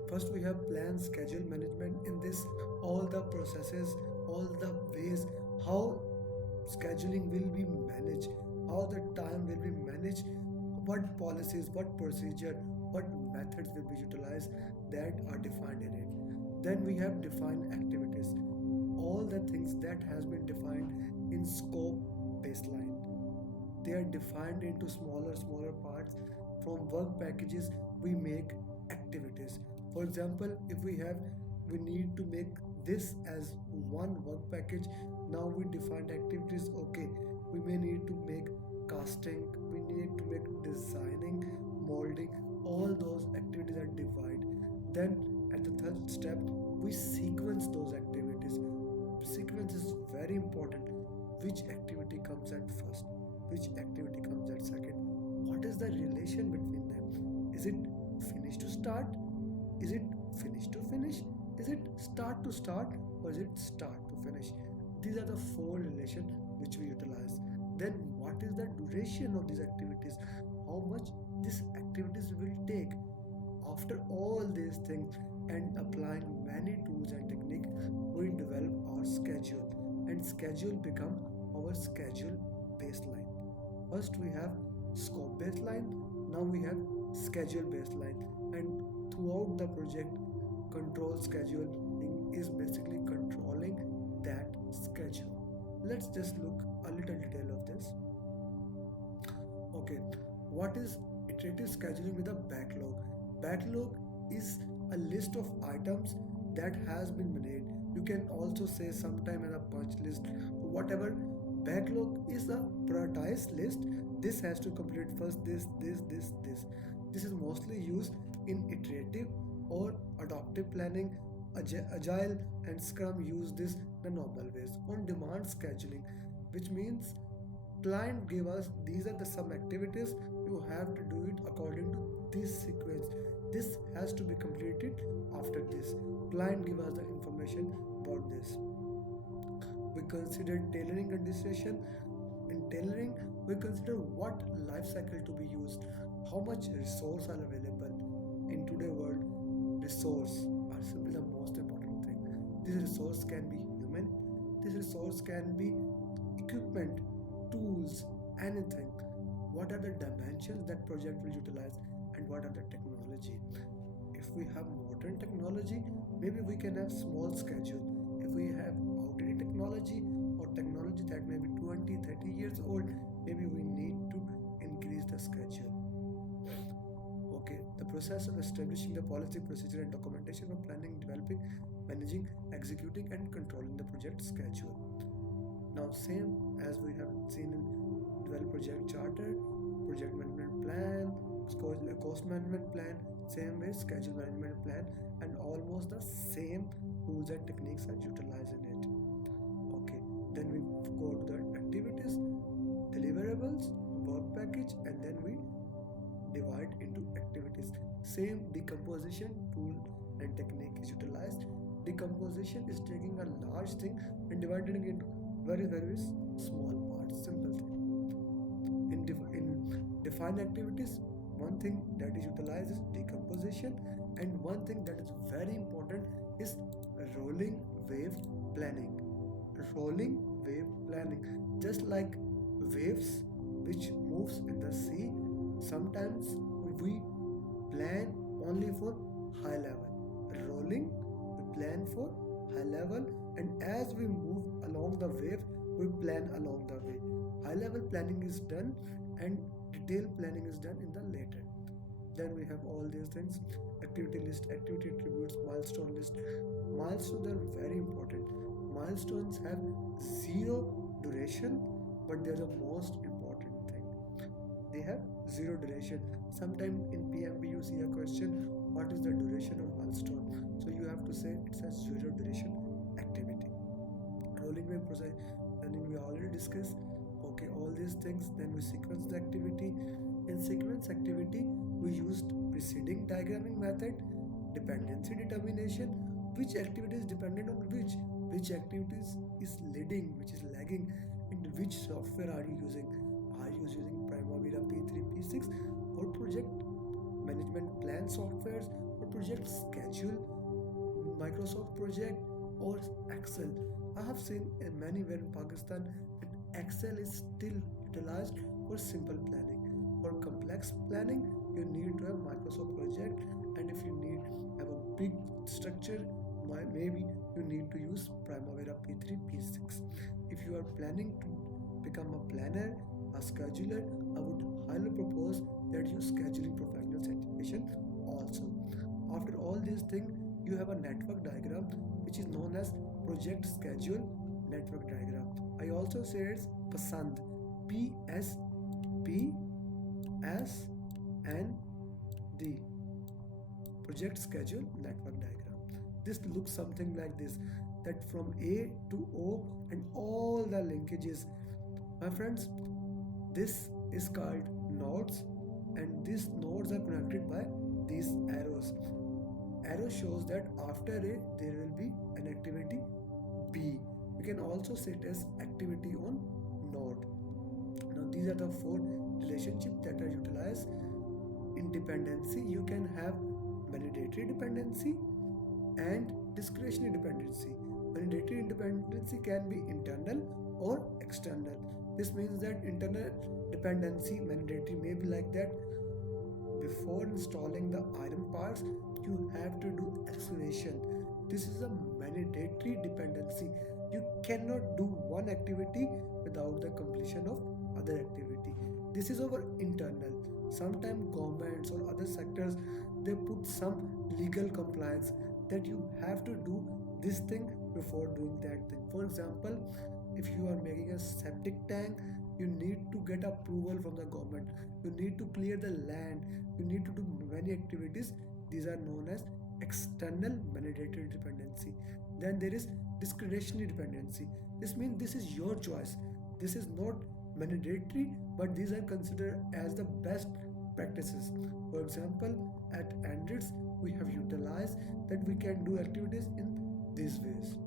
First, we have plan schedule management. In this, all the processes, all the ways how scheduling will be managed, how the time will be managed, what policies, what procedure, what methods will be utilized, that are defined in it. Then we have defined activities, all the things that has been defined in scope baseline. They are defined into smaller parts. From work packages we make activities. For example, if we need to make this as one work package. Now we define activities. Okay, we may need to make casting, we need to make designing, molding. All those activities are divided. Then at the third step, we sequence those activities. Sequence is very important. Which activity comes at first, which activity comes at second, what is the relation between them? Is it finish to start, is it finish to finish, is it start to start, or is it start to finish? These are the four relations which we utilize. Then what is the duration of these activities, how much these activities will take? After all these things and applying many tools and techniques, we develop our schedule, and schedule become our schedule baseline. First we have scope baseline, now we have schedule baseline, and throughout the project, control scheduling is basically controlling that schedule. Let's just look a little detail of this. Okay, what is iterative scheduling with a backlog? Backlog is a list of items that has been made. You can also say sometime in a punch list, whatever. Backlog is a prioritized list. This has to complete first this. This is mostly used in iterative or adaptive planning. Agile and Scrum use this in the normal ways. On demand scheduling, which means client give us these are the some activities, you have to do it according to this sequence. This has to be completed after this. Client give us the information about this. We consider tailoring and decision. In tailoring, we consider what life cycle to be used, how much resource are available. In today world, resource are simply the most important thing. This resource can be human, this resource can be equipment, tools, anything. What are the dimensions that project will utilize, and what are the technology? If we have modern technology, maybe we can have small schedule. If we have outdated technology or technology that may be 20, 30 years old, maybe we need to increase the schedule. Okay, the process of establishing the policy, procedure, and documentation for planning, developing, managing, executing, and controlling the project schedule. Now, same as we have seen in develop project charter, project management plan, cost management plan, same way schedule management plan, and almost the same tools and techniques are utilized in it. Okay, then we go to the activities, deliverables, work package, and then we divide into activities. Same decomposition tool and technique is utilized. Decomposition is taking a large thing and dividing it into very small parts, simple thing. In defined activities, one thing that is utilized is decomposition, and one thing that is very important is rolling wave planning. Rolling wave planning, just like waves which moves in the sea, sometimes we plan only for high level. Rolling, we plan for high level, and as we move along the wave, we plan along the way. High level planning is done and detailed planning is done in the later. Then we have all these things: activity list, activity attributes, milestone list. Milestones are very important. Milestones have zero duration, but they're the most important thing. They have zero duration. Sometime in PMP you see a question, what is the duration of milestone? So you have to say it says zero duration activity. Rolling wave process, and we already discussed. Okay, all these things. Then we sequence the activity. In sequence activity, we used preceding diagramming method, dependency determination, which activity is dependent on which activities is leading, which is lagging, and which software are you using. Are you using Primavera P3, P6, or project management plan softwares, or project schedule, Microsoft project, or Excel? I have seen in many where in Pakistan that Excel is still utilized for simple planning. For complex planning, you need to have Microsoft project, and if you need have a big structure, maybe you need to use Primavera P3, P6. If you are planning to become a planner, a scheduler, I would highly propose that you scheduling professional certification also. After all these things, you have a network diagram which is known as project schedule network diagram. I also say it's PSAND, PSPSND, project schedule network diagram. This looks something like this, that from A to O and all the linkages. My friends, this is called nodes, and these nodes are connected by these arrows. Arrow shows that after A there will be an activity B. You can also say it as activity on node. Now these are the four relationships that are utilized. In dependency, you can have mandatory dependency and discretionary dependency. Mandatory dependency can be internal or external. This means that internal dependency mandatory may be like that. Before installing the iron parts, you have to do excavation. This is a mandatory dependency. You cannot do one activity without the completion of other activity. This is our internal. Sometimes governments or other sectors, they put some legal compliance that you have to do this thing before doing that thing. For example, if you are making a septic tank, you need to get approval from the government, you need to clear the land, you need to do many activities. These are known as external mandatory dependency. Then there is discretionary dependency. This means this is your choice, this is not mandatory, but these are considered as the best practices. For example, at Androids we have utilized that we can do activities in these ways.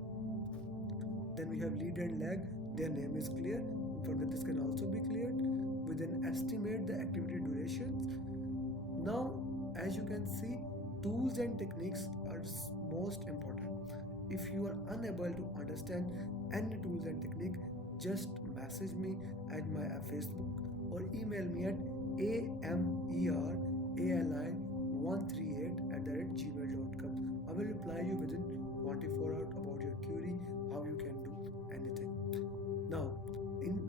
Then we have lead and lag, their name is clear. Further, this can also be cleared. We then estimate the activity durations. Now, as you can see, tools and techniques are most important. If you are unable to understand any tools and technique, just message me at my Facebook or email me at amerali138@gmail.com. I will reply you within 24 hours about your query, how you can do anything. Now,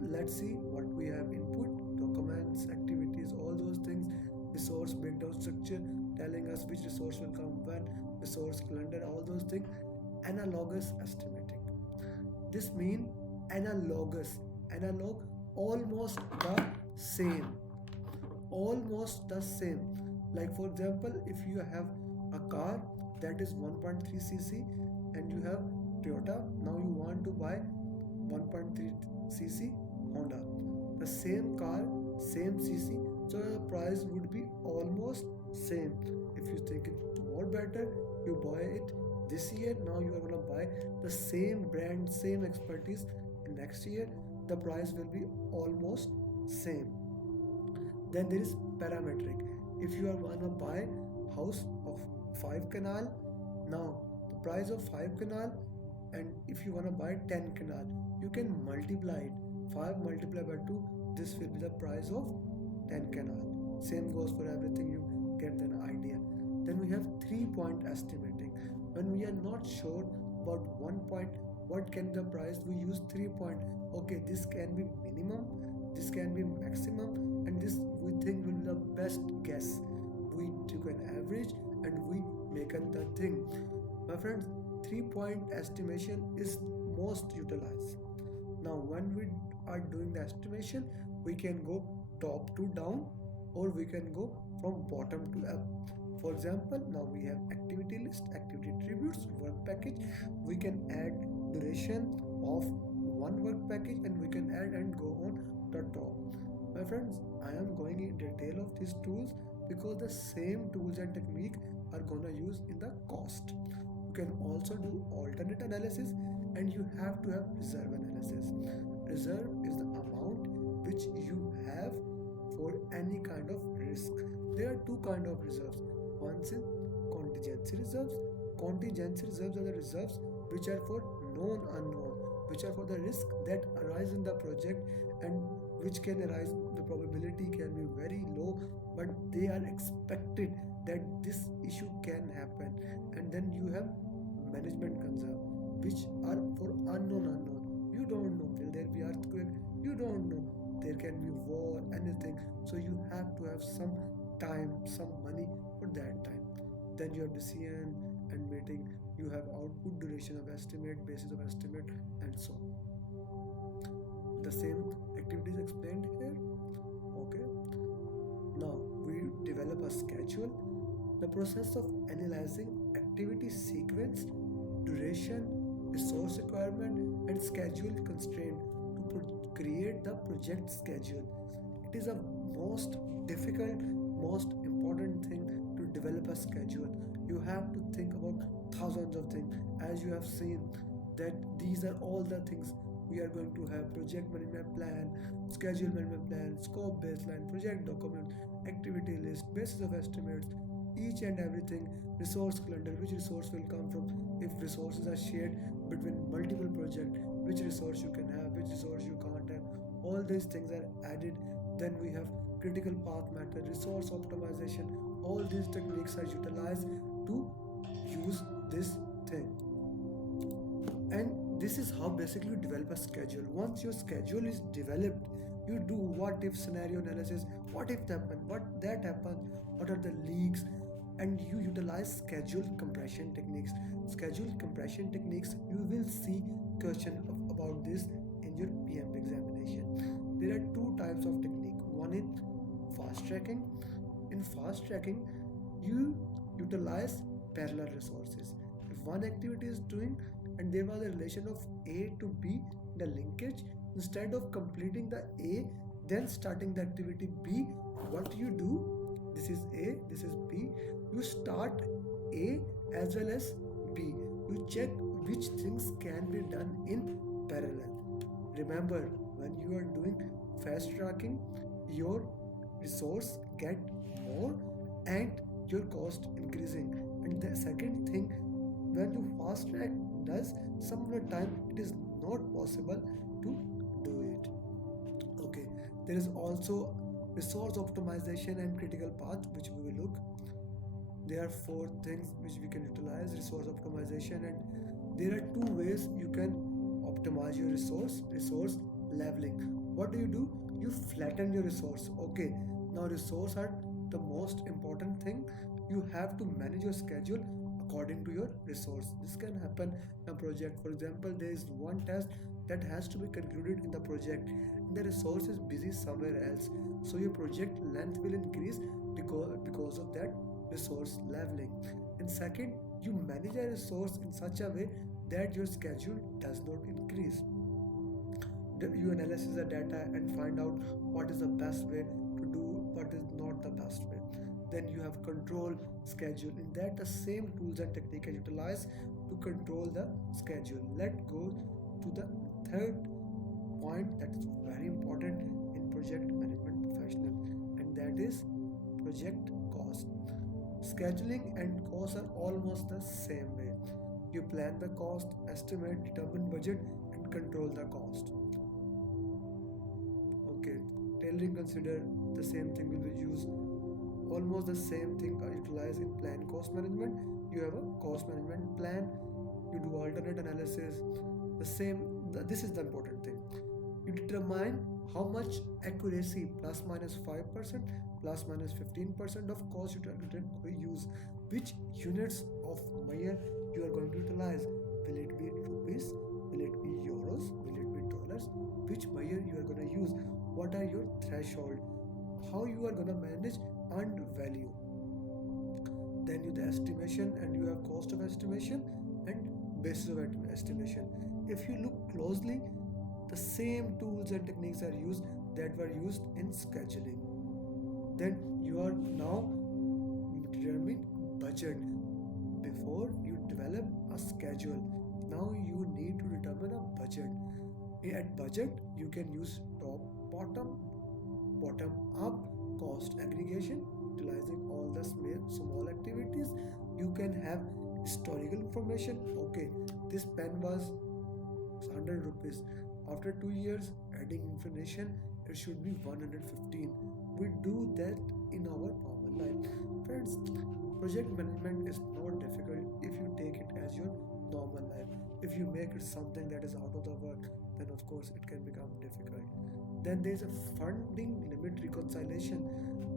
let's see what we have: input, documents, activities, all those things, resource breakdown structure, telling us which resource will come when, resource calendar, all those things. Analogous estimating. This means analogous, analog, almost the same, almost the same. Like for example, if you have a car that is 1.3 cc and you have Toyota, now you want to buy 1.3 cc Honda, the same car, same cc, so the price would be almost same. If you think it more better, you buy it this year, now you are gonna buy the same brand, same expertise, and next year the price will be almost same. Then there is parametric. If you are gonna buy house of 5 canal, now the price of 5 canal, and if you wanna buy 10 canal, you can multiply it. 5 multiplied by 2, this will be the price of 10 canal. Same goes for everything, you get an idea. Then we have 3-point estimating. When we are not sure about 1 point, what can the price, we use 3 point. Okay, this can be minimum, this can be maximum, and this we think will be the best guess. We took an average and we make it the thing. My friends, 3-point estimation is most utilized. Now when we are doing the estimation, we can go top to down or we can go from bottom to up. For example, now we have activity list, activity attributes, work package. We can add duration of one work package and we can add and go on the top. My friends, I am going in detail of these tools because the same tools and technique are gonna use in the cost. You can also do alternate analysis and you have to have reserve analysis. Reserve is the amount which you have for any kind of risk. There are two kind of reserves. One is contingency reserves. Contingency reserves are the reserves which are for known unknown, which are for the risk that arise in the project and which can arise, the probability can be very low, but they are expected that this issue can happen. And then you have management conserve, which are for unknown. You don't know, will there be earthquake? You don't know, there can be war, anything. So you have to have some time, some money for that time. Then you have decision and meeting, you have output, duration of estimate, basis of estimate, and so on. The same activities explained here. Okay, now we develop a schedule. The process of analyzing activity sequence, duration, resource requirement, and schedule constraint to create the project schedule. It is a most difficult, most important thing to develop a schedule. You have to think about thousands of things. As you have seen that these are all the things we are going to have: project management plan, schedule management plan, scope baseline, project document, activity list, basis of estimates, each and everything, resource calendar, which resource will come from, if resources are shared between multiple projects, which resource you can have, which resource you can't have. All these things are added. Then we have critical path method, resource optimization. All these techniques are utilized to use this thing. And this is how basically you develop a schedule. Once your schedule is developed, you do what if scenario analysis, what if that happened, what that happened, what are the leaks, and you utilize schedule compression techniques. Schedule compression techniques, you will see question about this in your PMP examination. There are two types of technique. One is fast tracking. In fast tracking, you utilize parallel resources. If one activity is doing and there was a relation of A to B, the linkage, instead of completing the A, then starting the activity B, what you do, this is A, this is B, you start A as well as B. You check which things can be done in parallel. Remember, when you are doing fast tracking, your resource get more and your cost increasing. And the second thing, when you fast track does, some of the time it is not possible to do it. Okay, there is also resource optimization and critical path, which we will look. There are four things which we can utilize resource optimization, and there are two ways you can optimize your resource leveling. What do? You flatten your resource. Okay, now resource are the most important thing. You have to manage your schedule according to your resource. This can happen in a project. For example, there is one task that has to be concluded in the project and the resource is busy somewhere else, so your project length will increase because of that resource leveling. And second, you manage a resource in such a way that your schedule does not increase. You analyze the data and find out what is the best way to do, what is not the best way. Then you have control schedule. In that, the same tools and technique are utilized to control the schedule. Let's go to the third point that is very important in project management professional, and that is project cost. Scheduling and costs are almost the same way. You plan the cost, estimate, determine budget, and control the cost. Okay, tailoring, consider the same thing will be used. Almost the same thing are utilized in plan cost management. You have a cost management plan, you do alternate analysis. The same, this is the important thing. You determine how much accuracy, plus minus 5%, plus minus 15% of cost you are going to use. Which units of measure you are going to utilize? Will it be rupees? Will it be euros? Will it be dollars? Which measure you are going to use? What are your threshold? How you are going to manage earned value? Then you the estimation, and you have cost of estimation and basis of estimation. If you look closely, the same tools and techniques are used that were used in scheduling. Then you are now determining budget. Before you develop a schedule, now you need to determine a budget. At budget, you can use top, bottom up cost aggregation, utilizing all the small activities. You can have historical information. Okay, this pen was 100 rupees. After 2 years, adding information, it should be 115. We do that in our normal life. Friends, project management is not difficult if you take it as your normal life. If you make it something that is out of the work, then of course it can become difficult. Then there is a funding limit reconciliation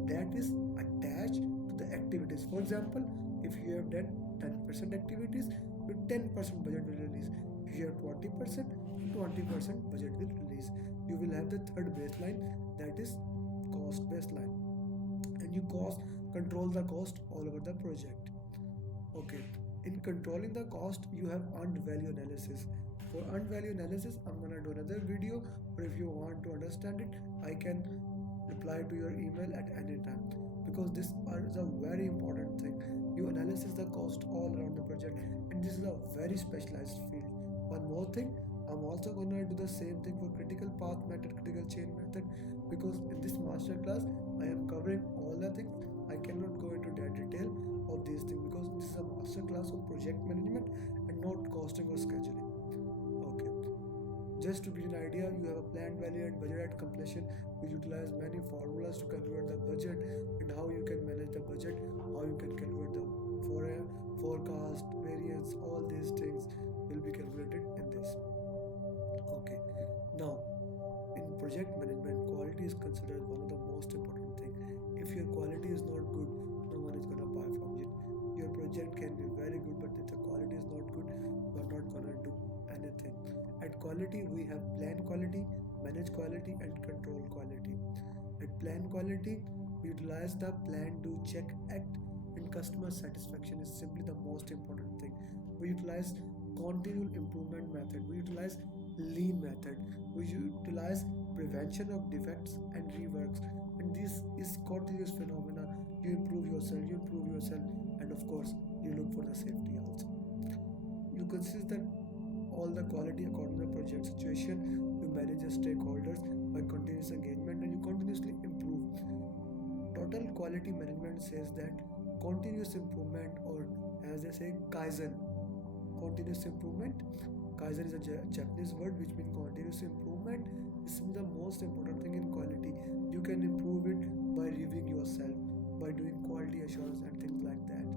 that is attached to the activities. For example, if you have done 10% activities, with 10% budget will release. If you have 20%, 20% budget will release. You will have the third baseline, that is cost baseline, and you control the cost all over the project. Okay, in controlling the cost, you have earned value analysis. For earned value analysis, I'm gonna do another video, or if you want to understand it, I can reply to your email at any time, because this is a very important thing. You analysis the cost all around the project, and this is a very specialized field. One more thing, I'm also gonna do the same thing for critical path method, critical chain method, because in this master class I am covering all the things. I cannot go into that detail of these things because this is a master class of project management and not costing or scheduling. Okay, just to give you an idea, you have a planned value and budget at completion. We utilize many formulas to calculate the budget and how you can manage the budget, how you can calculate the forecast, variance, all these things will be calculated in this. Okay, now in project management, quality is considered one of the most important thing. If your quality is not good, no one is gonna buy from you. Your project can be very good, but if the quality is not good, you are not gonna do anything. At quality, we have plan quality, manage quality, and control quality. At plan quality, we utilize the plan, do, check, act, and customer satisfaction is simply the most important thing. We utilize continual improvement method. We utilize lean method. We utilize prevention of defects and reworks. And this is continuous phenomena. You improve yourself, and of course, you look for the safety also. You consider all the quality according to the project situation. You manage the stakeholders by continuous engagement, and you continuously improve. Total quality management says that continuous improvement, or as they say, kaizen. Continuous improvement. Kaizen is a Japanese word which means continuous improvement. Is the most important thing in quality. You can improve it by reviewing yourself, by doing quality assurance and things like that.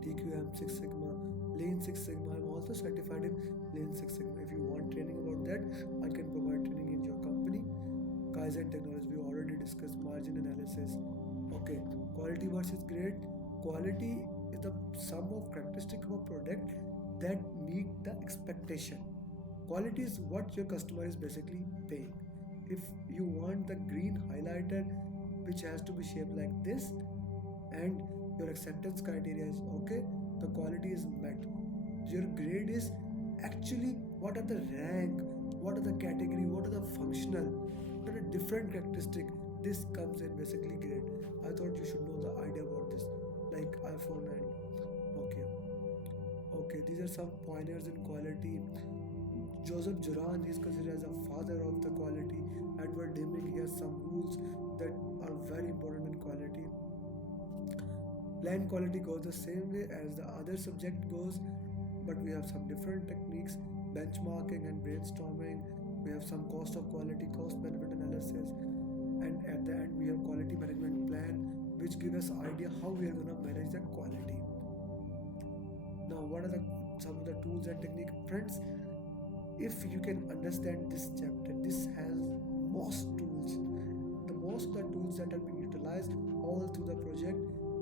TQM, Six Sigma, Lean Six Sigma. I'm also certified in Lean Six Sigma. If you want training about that, I can provide training in your company. Kaizen technology, we already discussed margin analysis. Okay, quality versus grade. Quality is the sum of characteristic of a product that meet the expectation. Quality is what your customer is basically paying. If you want the green highlighter which has to be shaped like this, and your acceptance criteria is okay, the quality is met. Your grade is actually what are the rank, what are the category, what are the functional, what are the different characteristic. This comes in basically grade. I thought you should know the idea about this, like iPhone and okay. Okay, these are some pioneers in quality. Joseph Juran is considered as a father of the quality. Edward Deming, he has some rules that are very important in quality. Plan quality goes the same way as the other subject goes, but we have some different techniques, benchmarking and brainstorming. We have some cost of quality, cost benefit analysis, and at the end we have quality management plan, which give us idea how we are gonna manage the quality. Now, what are the some of the tools and technique, friends? If you can understand this chapter, this has most tools. The most the tools that are being utilized all through the project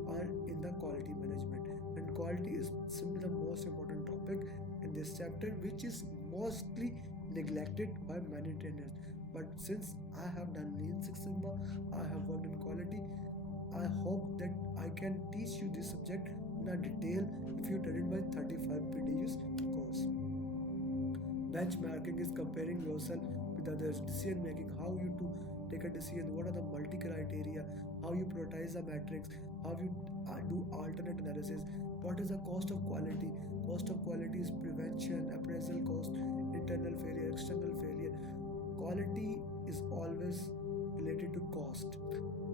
are in the quality management, and quality is simply the most important topic in this chapter, which is mostly neglected by many trainers. But since I have done Lean Six Sigma, I have worked in quality, I hope that I can teach you this subject in a detail if you did it by 35 PDUs course. Benchmarking is comparing yourself with others. Decision making, how you to take a decision, what are the multi criteria, how you prioritize the metrics, how you do alternate analysis, what is the cost of quality. Cost of quality is prevention, appraisal cost, internal failure, external failure. Quality is always related to cost.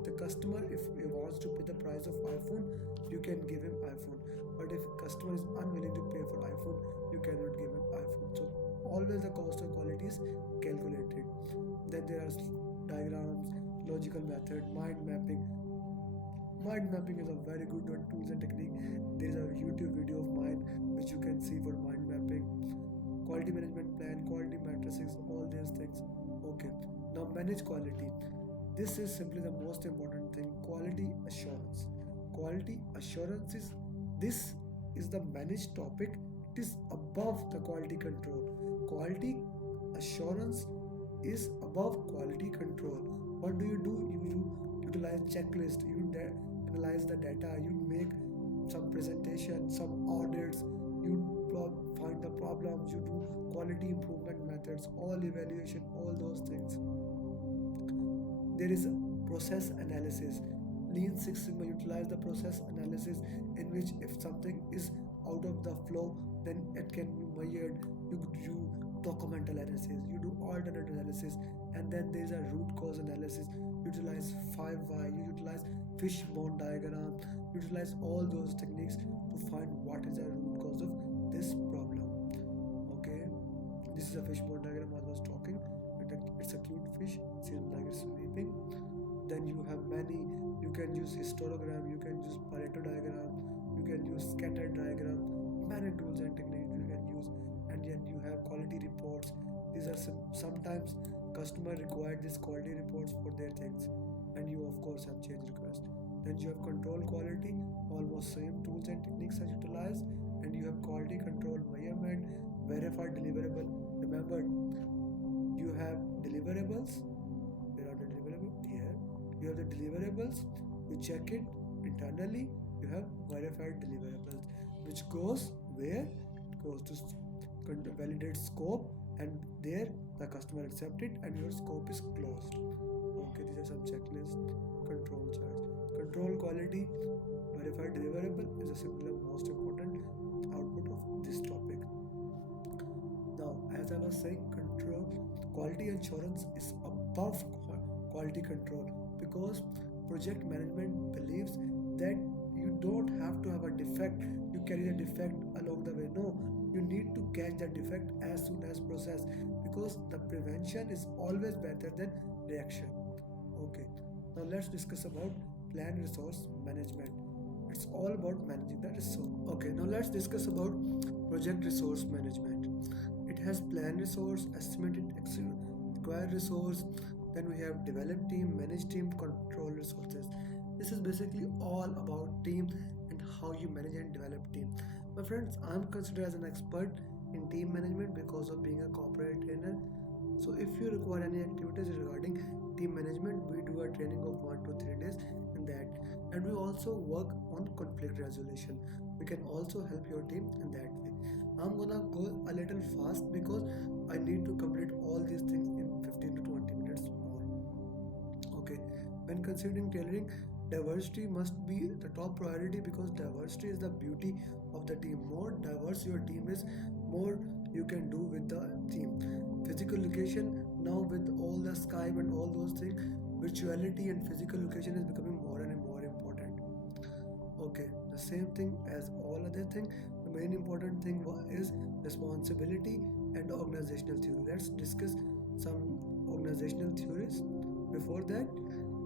The customer, if he wants to pay the price of iPhone, you can give him iPhone. But if customer is unwilling to pay for iPhone, you cannot give him iPhone. So always the cost of quality is calculated. Then there are diagrams, logical method, mind mapping. Mind mapping is a very good tools and technique. There is a YouTube video of mine which you can see for mind mapping. Quality management plan, quality matrices, all these things. Okay, now manage quality. This is simply the most important thing. Quality assurance. Quality assurance is this is the managed topic. It is above the quality control. Quality assurance is above quality control. What do? You utilize checklist. Analyze the data. You make some presentation, some audits. You find the problems. You do quality improvement methods, all evaluation, all those things. There is a process analysis. Lean Six Sigma utilize the process analysis, in which if something is out of the flow, then it can be measured. You do document analysis, you do alternate analysis, and then there is a root cause analysis. Utilize 5 why, you utilize fishbone diagram, utilize all those techniques to find what is the root cause of this problem. Okay, this is a fishbone diagram I was talking. It's a cute fish, seems like it's sleeping. Then you have many, you can use histogram, you can use Pareto diagram, you can use scatter diagram, many tools and techniques you can use. And then you have quality reports. These are sometimes customer require these quality reports for their things, and you of course have change request. Then you have control quality, almost same tools and techniques are utilized. And you have quality control measurement, verify deliverable. Remember, you have deliverables. Where are the deliverables? Here. You have the deliverables. You check it internally. You have verified deliverables, which goes where? It goes to validate scope, and there the customer accept it, and your scope is closed. Okay, these are some checklists. Control charts. Control quality. Verified deliverable is a similar most important output of this topic. Now, as I was saying, control quality assurance is above quality control, because project management believes that you don't have to have a defect, you carry a defect along the way. No, you need to catch that defect as soon as process, because the prevention is always better than reaction. Okay, now let's discuss about plan resource management. It's all about managing the resource. Okay, now let's discuss about project resource management. It has plan resource, estimated required resource, then we have develop team, manage team, control resources. This is basically all about team and how you manage and develop team. My friends, I'm considered as an expert in team management because of being a corporate trainer. So if you require any activities regarding team management, we do a training of 1 to 3 days in that, and we also work on conflict resolution. We can also help your team in that way. I'm gonna go a little fast because I need to complete all these things in 15 to 20 minutes more. Okay, when considering tailoring, diversity must be the top priority, because diversity is the beauty of the team. More diverse your team is, more you can do with the team. Physical location, now with all the Skype and all those things, virtuality and physical location is becoming more and more important. Okay, the same thing as all other thing. The main important thing is responsibility and organizational theory. Let's discuss some organizational theories. Before that,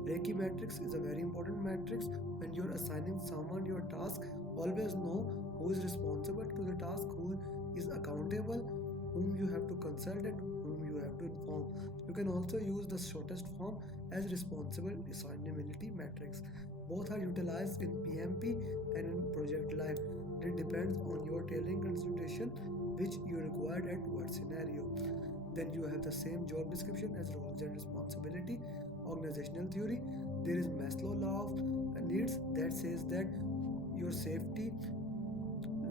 Reiki matrix is a very important matrix. When you're assigning someone your task, always know who is responsible to the task, who is accountable, whom you have to consult, and whom you have to inform. You can also use the shortest form as responsible assignability matrix. Both are utilized in PMP and in project life. It depends on your tailoring consideration which you required at what scenario. Then you have the same job description as roles and responsibility. Organizational theory, there is Maslow law of needs that says that your safety,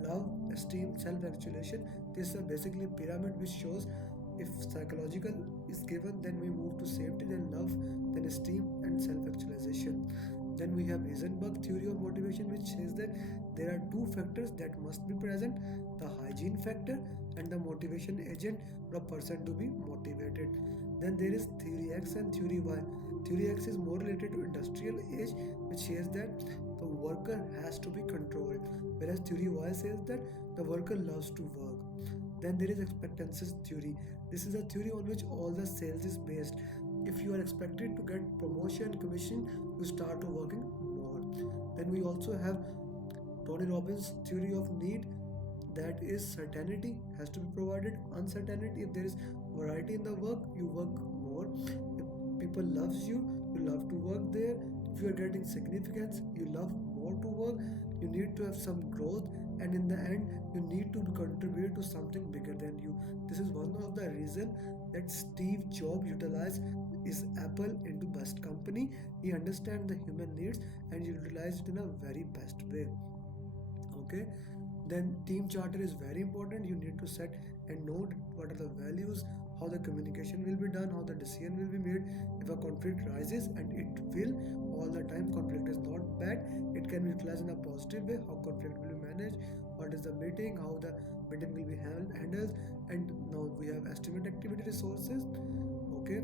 love, esteem, self-actualization. This is basically a pyramid which shows if psychological is given, then we move to safety, then love, then esteem, and self-actualization. Then we have Eisenberg theory of motivation, which says that there are two factors that must be present: the hygiene factor and the motivation agent for a person to be motivated. Then there is theory X and theory Y. Theory X is more related to industrial age, which says that the worker has to be controlled, whereas theory Y says that the worker loves to work. Then there is expectancy theory. This is a theory on which all the sales is based. If you are expected to get promotion, commission, you start to working more. Then we also have Tony Robbins theory of need, that is certainty has to be provided, uncertainty, if there is variety in the work, you work more. If people loves you, you love to work there. If you are getting significance, you love more to work. You need to have some growth, and in the end you need to contribute to something bigger than you. This is one of the reason that Steve Jobs utilized his Apple into best company. He understand the human needs and he utilized it in a very best way. Okay, then team charter is very important. You need to set and know what are the values, how the communication will be done, how the decision will be made if a conflict rises, and it will all the time. Conflict is not bad, it can be utilized in a positive way. How conflict will be managed, what is the meeting, how the meeting will be handled. And now we have estimate activity resources. Okay,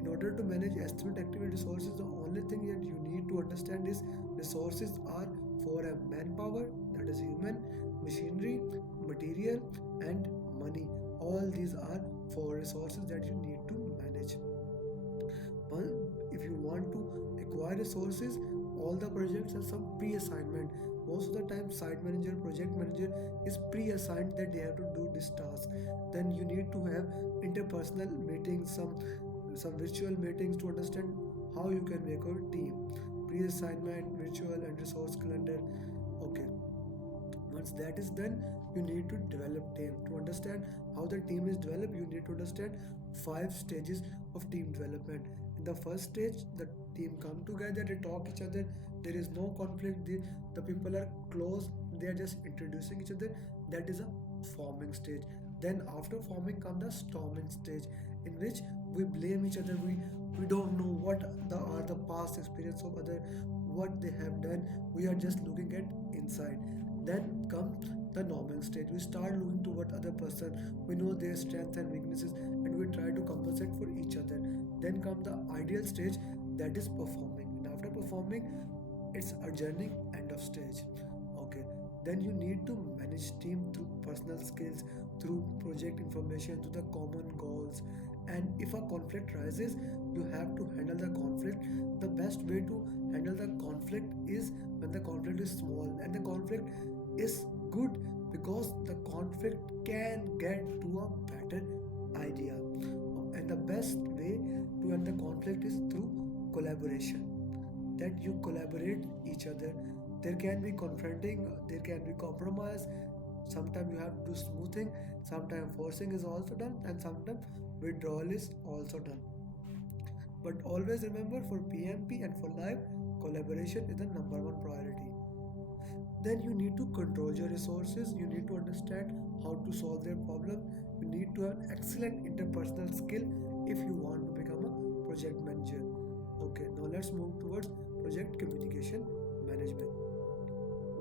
in order to manage estimate activity resources, the only thing that you need to understand is resources are for a manpower, that is human, machinery, material, and money. All these are for resources that you need to manage. But if you want to acquire resources, all the projects have some pre-assignment. Most of the time, site manager, project manager is pre-assigned that they have to do this task. Then you need to have interpersonal meetings, some virtual meetings to understand how you can make a team. Pre-assignment, virtual, and resource calendar. Okay, Once that is done, you need to develop team. To understand how the team is developed, you need to understand 5 stages of team development. In the first stage, the team come together, they talk each other, there is no conflict, the people are close, they are just introducing each other. That is a forming stage. Then after forming come the storming stage, in which we blame each other. We don't know what are the past experience of other, what they have done. We are just looking at inside. Then come the norming stage. We start looking to what other person, we know their strengths and weaknesses, and we try to compensate for each other. Then come the ideal stage, that is performing. And after performing, it's adjourning, end of stage. Okay, then you need to manage team through personal skills, through project information, through the common goals. And if a conflict rises, you have to handle the conflict. The best way to handle the conflict is when the conflict is small, and the conflict is good because the conflict can get to a better idea. And the best way to end the conflict is through collaboration, that you collaborate each other. There can be confronting, there can be compromise. Sometimes you have to do smoothing, sometimes forcing is also done, and sometimes withdrawal is also done. But always remember, for PMP and for life, collaboration is the number one priority. Then you need to control your resources, you need to understand how to solve their problem. You need to have excellent interpersonal skill if you want to become a project manager. Okay, now let's move towards project communication management.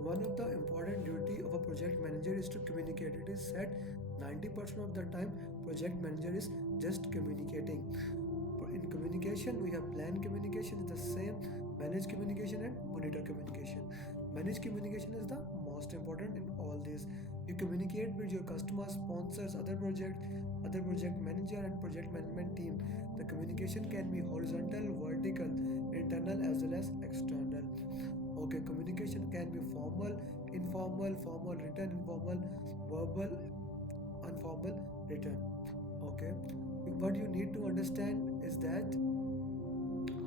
One of the important duty of a project manager is to communicate. It is said 90% of the time project manager is just communicating. In communication, we have plan communication is the same, manage communication and monitor communication. Manage communication is the most important in all this. You communicate with your customers, sponsors, other project manager and project management team. The communication can be horizontal, vertical, internal as well as external. Okay, communication can be formal, informal, formal, written, informal, verbal, informal, written. Okay, what you need to understand is that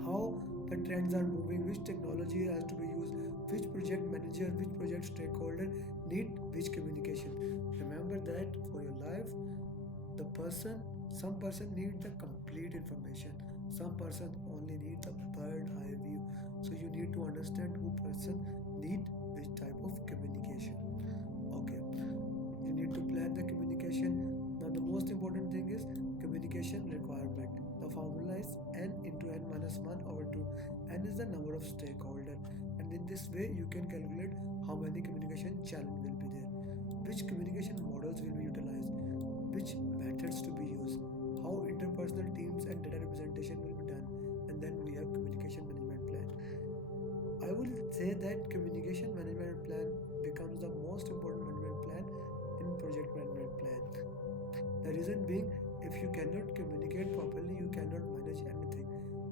how the trends are moving, which technology has to be used, which project manager, which project stakeholder need which communication. Remember that for your life, the person, some person need the complete information, some person only need the bird eye view. So you need to understand who person need which type of communication. Okay, you need to plan the communication. Now the most important thing is communication requirement. The formula is n into n minus 1 over 2. N is the number of stakeholder, and in this way you can calculate how many communication channel will be there, which communication models will be utilized, which methods to be used, how interpersonal teams and data representation will be done, and then we have communication management plan. I will say that communication management plan becomes the most important management plan in project management plan. The reason being, if you cannot communicate properly, you cannot manage anything.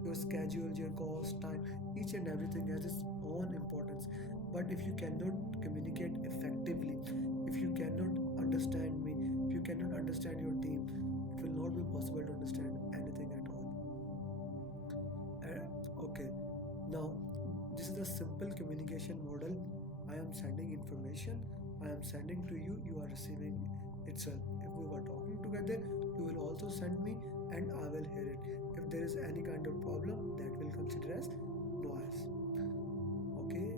Your schedule, your cost, time, each and everything has its own importance. But if you cannot communicate effectively, if you cannot understand me, if you cannot understand your team, it will not be possible to understand anything at all. Okay, now this is a simple communication model. I am sending information, I am sending to you, you are receiving itself. If we were talking together, you will also send me and I will hear it. If there is any kind of problem, that will consider as noise. Okay,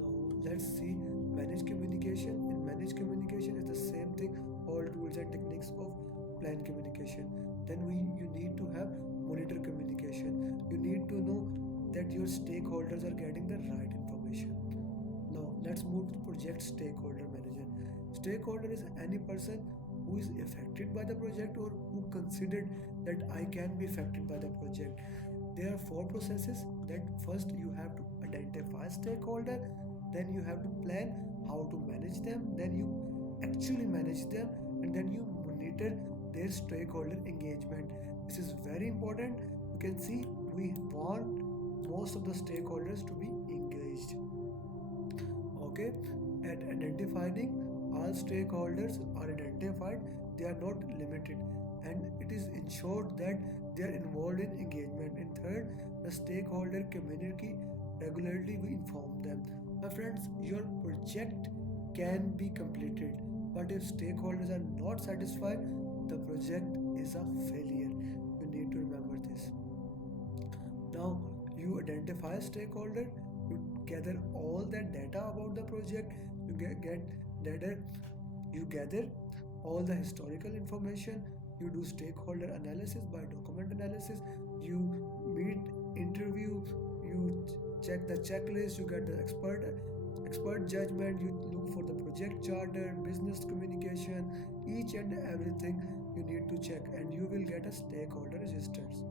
now let's see managed communication. In managed communication is the same thing, all tools and techniques of plan communication. Then you need to have monitor communication. You need to know that your stakeholders are getting the right information. Now let's move to project stakeholder manager. Stakeholder is any person who is affected by the project or who considered that I can be affected by the project. There are 4 processes. That first you have to identify stakeholder, then you have to plan how to manage them, then you actually manage them, and then you monitor their stakeholder engagement. This is very important. You can see we want most of the stakeholders to be engaged. Okay, at identifying, all stakeholders are identified, they are not limited, and it is ensured that they are involved in engagement. In third, the stakeholder community regularly we inform them. My friends, your project can be completed. But if stakeholders are not satisfied, the project is a failure. You need to remember this. Now you identify a stakeholder, you gather all that data about the project, get data, you gather all the historical information, you do stakeholder analysis by document analysis, you meet, interview, you check the checklist, you get the expert judgment, you look for the project charter, business communication, each and everything you need to check, and you will get a stakeholder registers.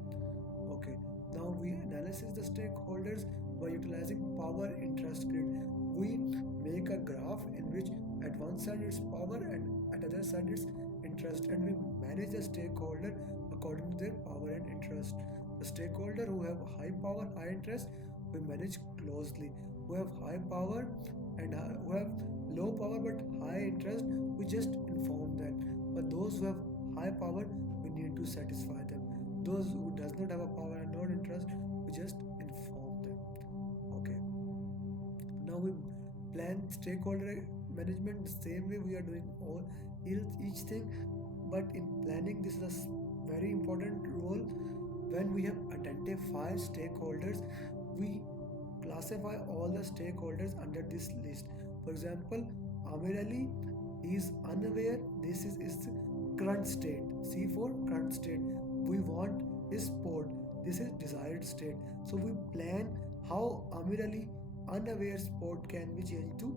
Okay, now we analyze the stakeholders by utilizing power interest grid. We make a graph in which at one side is power and at other side is interest, and we manage the stakeholder according to their power and interest. The stakeholder who have high power, high interest, we manage closely. Who have high power and who have low power but high interest, we just inform that. But those who have high power, we need to satisfy them. Those who does not have a power and not interest, we just inform them. Okay, now we plan stakeholder management the same way we are doing all each thing, but in planning this is a very important role. When we have identified stakeholders, we classify all the stakeholders under this list. For example, Amer Ali is unaware, this is his current state. C for current state. We want his sport, this is desired state. So we plan how Amer Ali unaware sport can be changed to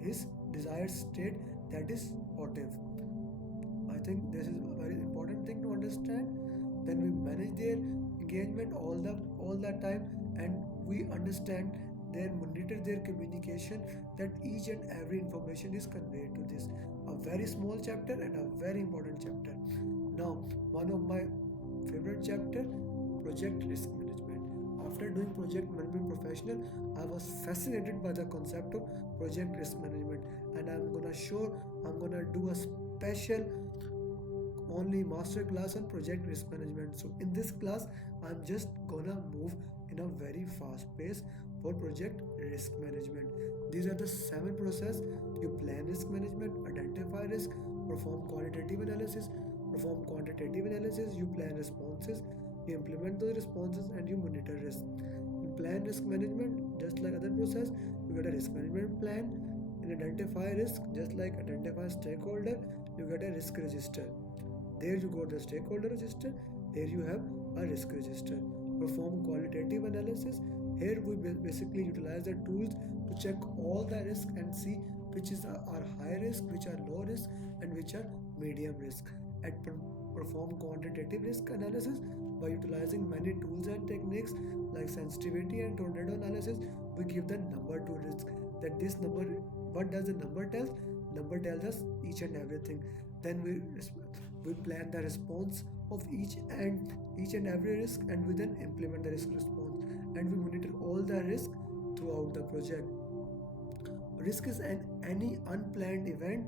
his desired state, that is sportive. I think this is a very important thing to understand. Then we manage their engagement all the time, and we understand their monitor their communication, that each and every information is conveyed to this. A very small chapter and a very important chapter. Now, one of my favorite chapter, project risk management. After doing project management professional, I was fascinated by the concept of project risk management, and I'm gonna do a special only master class on project risk management. So in this class, I'm just gonna move in a very fast pace for project risk management. These are the 7 process. You plan risk management, identify risk, perform qualitative analysis, perform quantitative analysis, you plan responses, you implement those responses, and you monitor risk. In plan risk management, just like other process, you get a risk management plan. In identify risk, just like identify stakeholder, you get a risk register. There you got the stakeholder register, here you have a risk register. Perform qualitative analysis. Here we basically utilize the tools to check all the risk and see which are high risk, which are low risk, and which are medium risk. And perform quantitative risk analysis by utilizing many tools and techniques like sensitivity and tornado analysis. We give the number to risk. That this number, what does the number tell? Number tells us each and everything. Then we plan the response of each and every risk, and we then implement the risk response, and we monitor all the risk throughout the project. Risk is any unplanned event.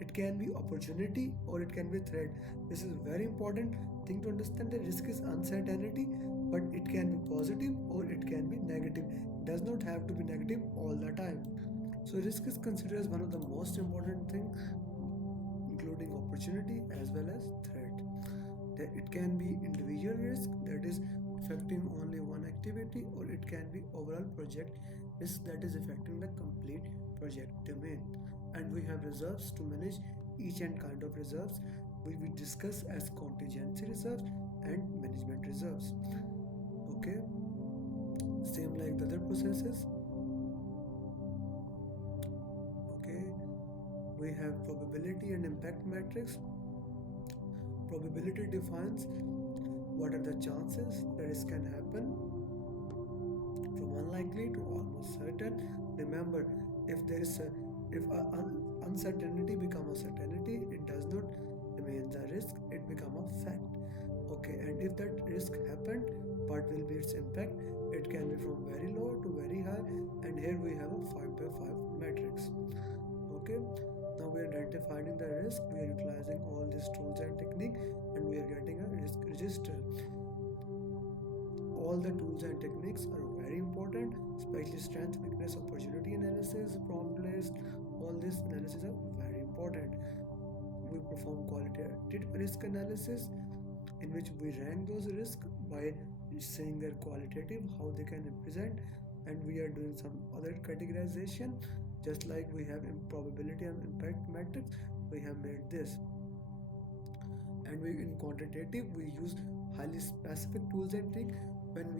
It can be opportunity or it can be threat. This is a very important thing to understand. That risk is uncertainty, but it can be positive or it can be negative. It does not have to be negative all the time. So risk is considered as one of the most important things, including opportunity as well as threat. It can be individual risk, that is affecting only one activity, or it can be overall project risk, that is affecting the complete project domain. And we have reserves to manage each and kind of reserves. We will discuss as contingency reserves and management reserves. Okay, same like the other processes. Okay, we have probability and impact matrix. Probability defines what are the chances that this can happen, from unlikely to almost certain. Remember, if uncertainty become a certainty, it does not remain the risk, it become a fact. Okay, and if that risk happened, what will be its impact? It can be from very low to very high, and here we have a 5 by 5 matrix. Okay, now we are identifying the risk, we are utilizing all these tools and technique, and we are getting a risk register. All the tools and techniques are very important, especially strength, weakness, opportunity analysis, prompt list. All this analysis are very important. We perform qualitative risk analysis in which we rank those risks by saying their qualitative, how they can represent, and we are doing some other categorization. Just like we have probability and impact metrics, we have made this. And we in quantitative we use highly specific tools and tricks. When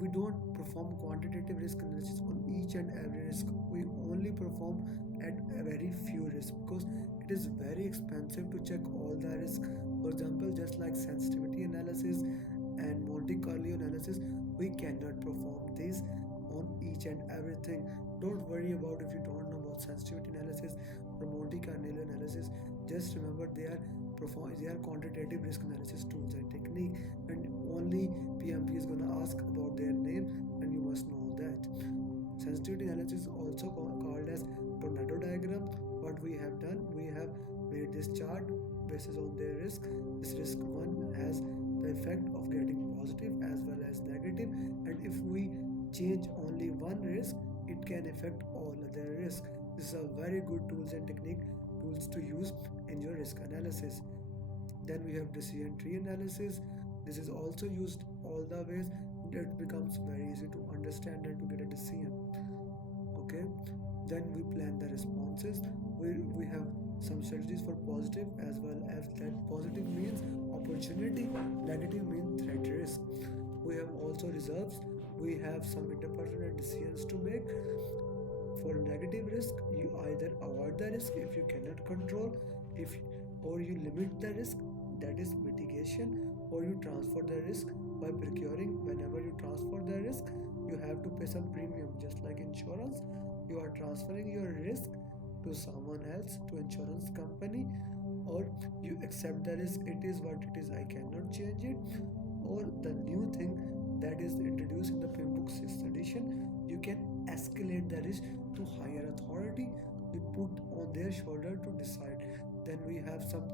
we don't perform quantitative risk analysis on each and every risk. We only perform at a very few risks because it is very expensive to check all the risks. For example, just like sensitivity analysis and Monte Carlo analysis, we cannot perform these on each and everything. Don't worry about if you don't know about sensitivity analysis or Monte Carlo analysis. Just remember they are quantitative risk analysis tools and technique, and only PMP is gonna ask about their name, and you must know that. Sensitivity analysis is also called as tornado diagram. What we have done, we have made this chart based on their risk. This risk one has the effect of getting positive as well as negative, and if we change only one risk, it can affect all other risks. This is a very good tools to use in your risk analysis. Then we have decision tree analysis. This is also used all the ways. It becomes very easy to understand and to get a decision. Okay. Then we plan the responses. We have some strategies for positive as well as that. Positive means opportunity, negative means threat risk. We have also reserves. We have some interpersonal decisions to make. For negative risk, you either avoid the risk if you cannot control, if or you limit the risk, that is mitigation, or you transfer the risk by procuring. Whenever you transfer the risk, you have to pay some premium, just like insurance. You are transferring your risk to someone else, to insurance company, or you accept the risk. It is what it is. I cannot change it. Or the new thing that is introduced in the PMBOK 6th edition, you can escalate the risk to higher authority. We put on their shoulder to decide. Then we have some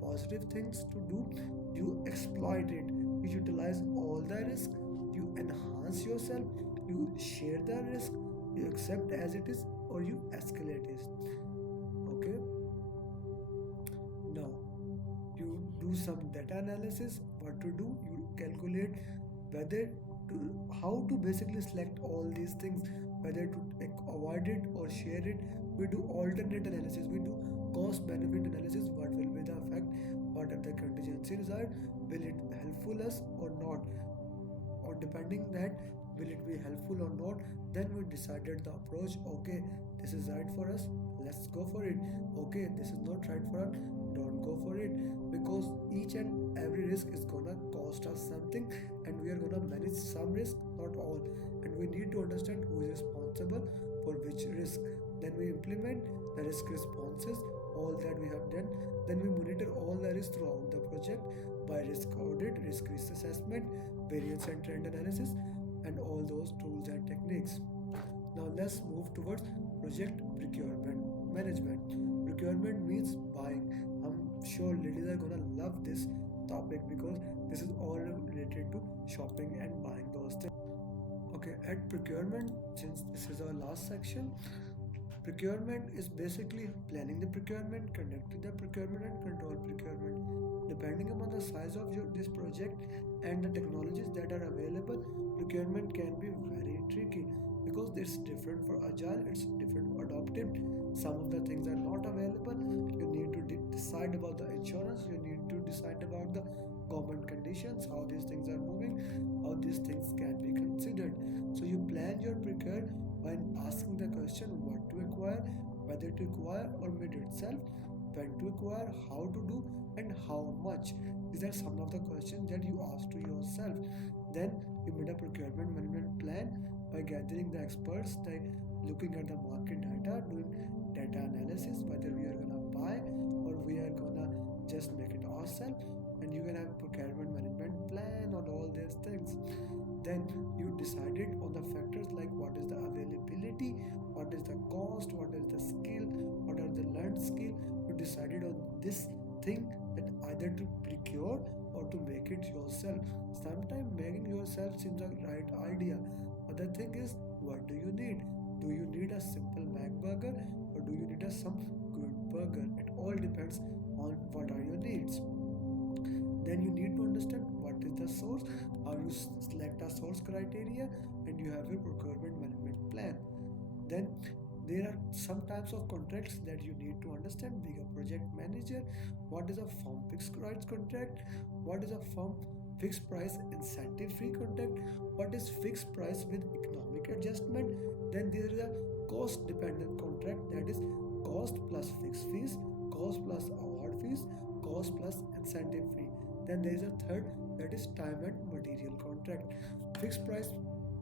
positive things to do. You exploit it. You utilize all the risk. You enhance yourself. You share the risk. You accept as it is, or you escalate it. Okay. Now you do some data analysis. What to do? You calculate whether to how to basically select all these things, whether to avoid it or share it. We do alternate analysis. We do cost benefit analysis. What will be the effect? What are the contingency result? Will it helpful us or not? Or depending that will it be helpful or not, then we decided the approach. Okay, this is right for us, let's go for it. Okay, this is not right for us, don't go for it, because each and every risk is gonna cost us something, and we are gonna manage some risk, not all, and we need to understand who is responsible for which risk. Then we implement the risk responses, all that we have done. Then we monitor all the risk throughout the project by risk audit, risk assessment, variance and trend analysis, and all those tools and techniques. Now let's move towards project procurement management. Procurement means buying. I'm sure ladies are gonna love this topic because this is all related to shopping and buying those things. Okay, at procurement, since this is our last section, procurement is basically planning the procurement, conducting the procurement, and control procurement. Depending upon the size of this project and the technologies that are available, procurement can be very tricky because it's different for agile, it's different for adaptive. Some of the things are not available. You need to decide about the insurance, you need to decide about the government conditions, how these things are moving, how these things can be considered. So you plan your procure by asking the question what to acquire, whether to acquire or made itself, when to acquire, how to do, and how much. These are some of the questions that you ask to yourself. Then you made a procurement management plan by gathering the experts, like looking at the market data, doing data analysis, whether we are gonna buy or we are gonna just make it ourselves. And you can have procurement management plan on all these things. Then you decided on the factors like what is the availability, what is the cost, what is the skill, what are the learned skill. You decided on this thing that either to procure or to make it yourself. Sometimes making yourself seems a right idea, Other thing is, what do you need? Do you need a simple Mac burger or do you need a some good burger? It all depends on what are your needs. Then you need to understand what is the source, how you select a source criteria, and you have your procurement management plan. Then there are some types of contracts that you need to understand. Being a project manager, what is a firm fixed price contract, what is a firm fixed price incentive free contract, what is fixed price with economic adjustment. Then there is a cost dependent contract, that is cost plus fixed fees, cost plus award fees, cost plus incentive fee. Then there is a third, that is time and material contract. Fixed price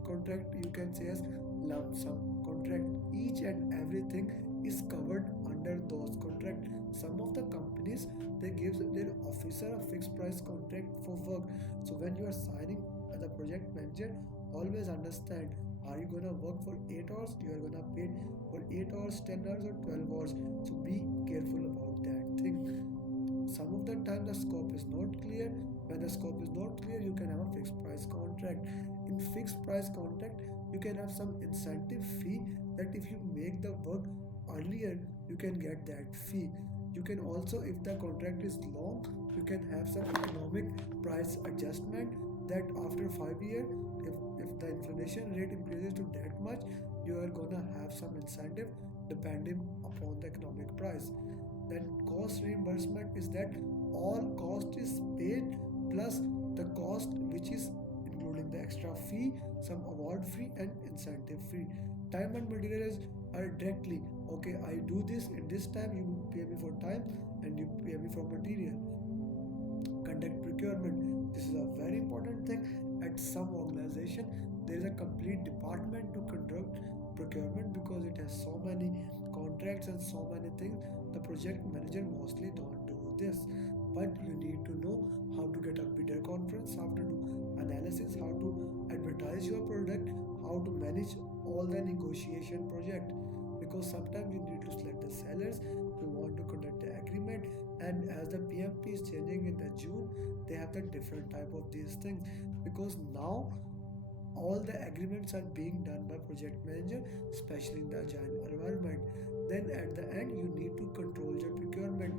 contract you can say as lump sum contract. Each and everything is covered under those contract. Some of the companies, they give their officer a fixed price contract for work. So when you are signing as a project manager, always understand, are you gonna work for 8 hours? You are gonna pay for 8 hours, 10 hours or 12 hours. So be careful about that thing. Some of the time the scope is not clear. When the scope is not clear, you can have a fixed price contract. In fixed price contract, you can have some incentive fee, that if you make the work earlier, you can get that fee. You can also, if the contract is long, you can have some economic price adjustment, that after 5 years, if the inflation rate increases to that much, you are gonna have some incentive depending upon the economic price. Then cost reimbursement is that all cost is paid plus the cost which is including the extra fee, some award fee and incentive fee. Time and materials are directly, okay, I do this in this time, you pay me for time and you pay me for material. Conduct procurement, this is a very important thing. At some organization, there is a complete department to conduct procurement because it has so many contracts and so many things. The project manager mostly don't do this, but you need to know how to get a bidder conference, how to do analysis, how to advertise your product, how to manage all the negotiation project. Because sometimes you need to select the sellers, you want to conduct the agreement, and as the PMP is changing in the June, they have the different type of these things. Because now all the agreements are being done by project manager, especially in the agile environment. Then at the end, you need to control your procurement.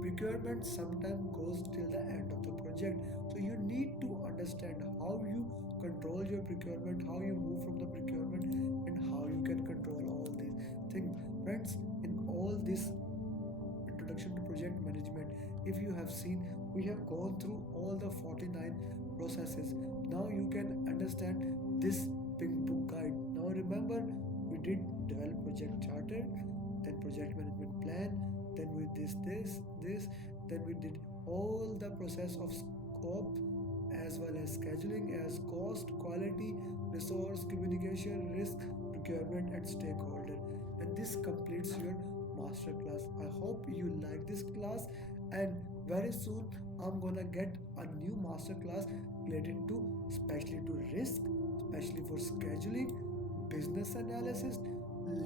Procurement sometimes goes till the end of the project, so you need to understand how you control your procurement, how you move from the procurement, and how you can control all these things. Friends, in all this introduction to project management, if you have seen, we have gone through all the 49 processes. Now you can understand this big book guide. Now remember, we did develop project charter, then project management plan, then we did this, then we did all the process of scope as well as scheduling, as cost, quality, resource, communication, risk, procurement and stakeholder. And this completes your master class. I hope you like this class, and very soon I'm gonna get a new master class related to, especially to risk, especially for scheduling, business analysis,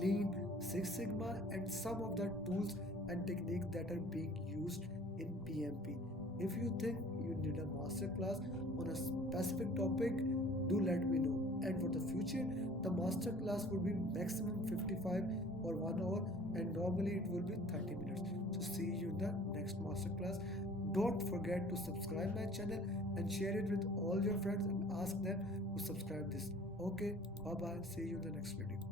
lean, six sigma, and some of the tools and techniques that are being used in PMP. If you think you need a master class on a specific topic, do let me know. And for the future, the master class will be maximum 55 or 1 hour, and normally it will be 30 minutes. So see you in the next master class. Don't forget to subscribe my channel and share it with all your friends and ask them to subscribe this. Okay, bye bye. See you in the next video.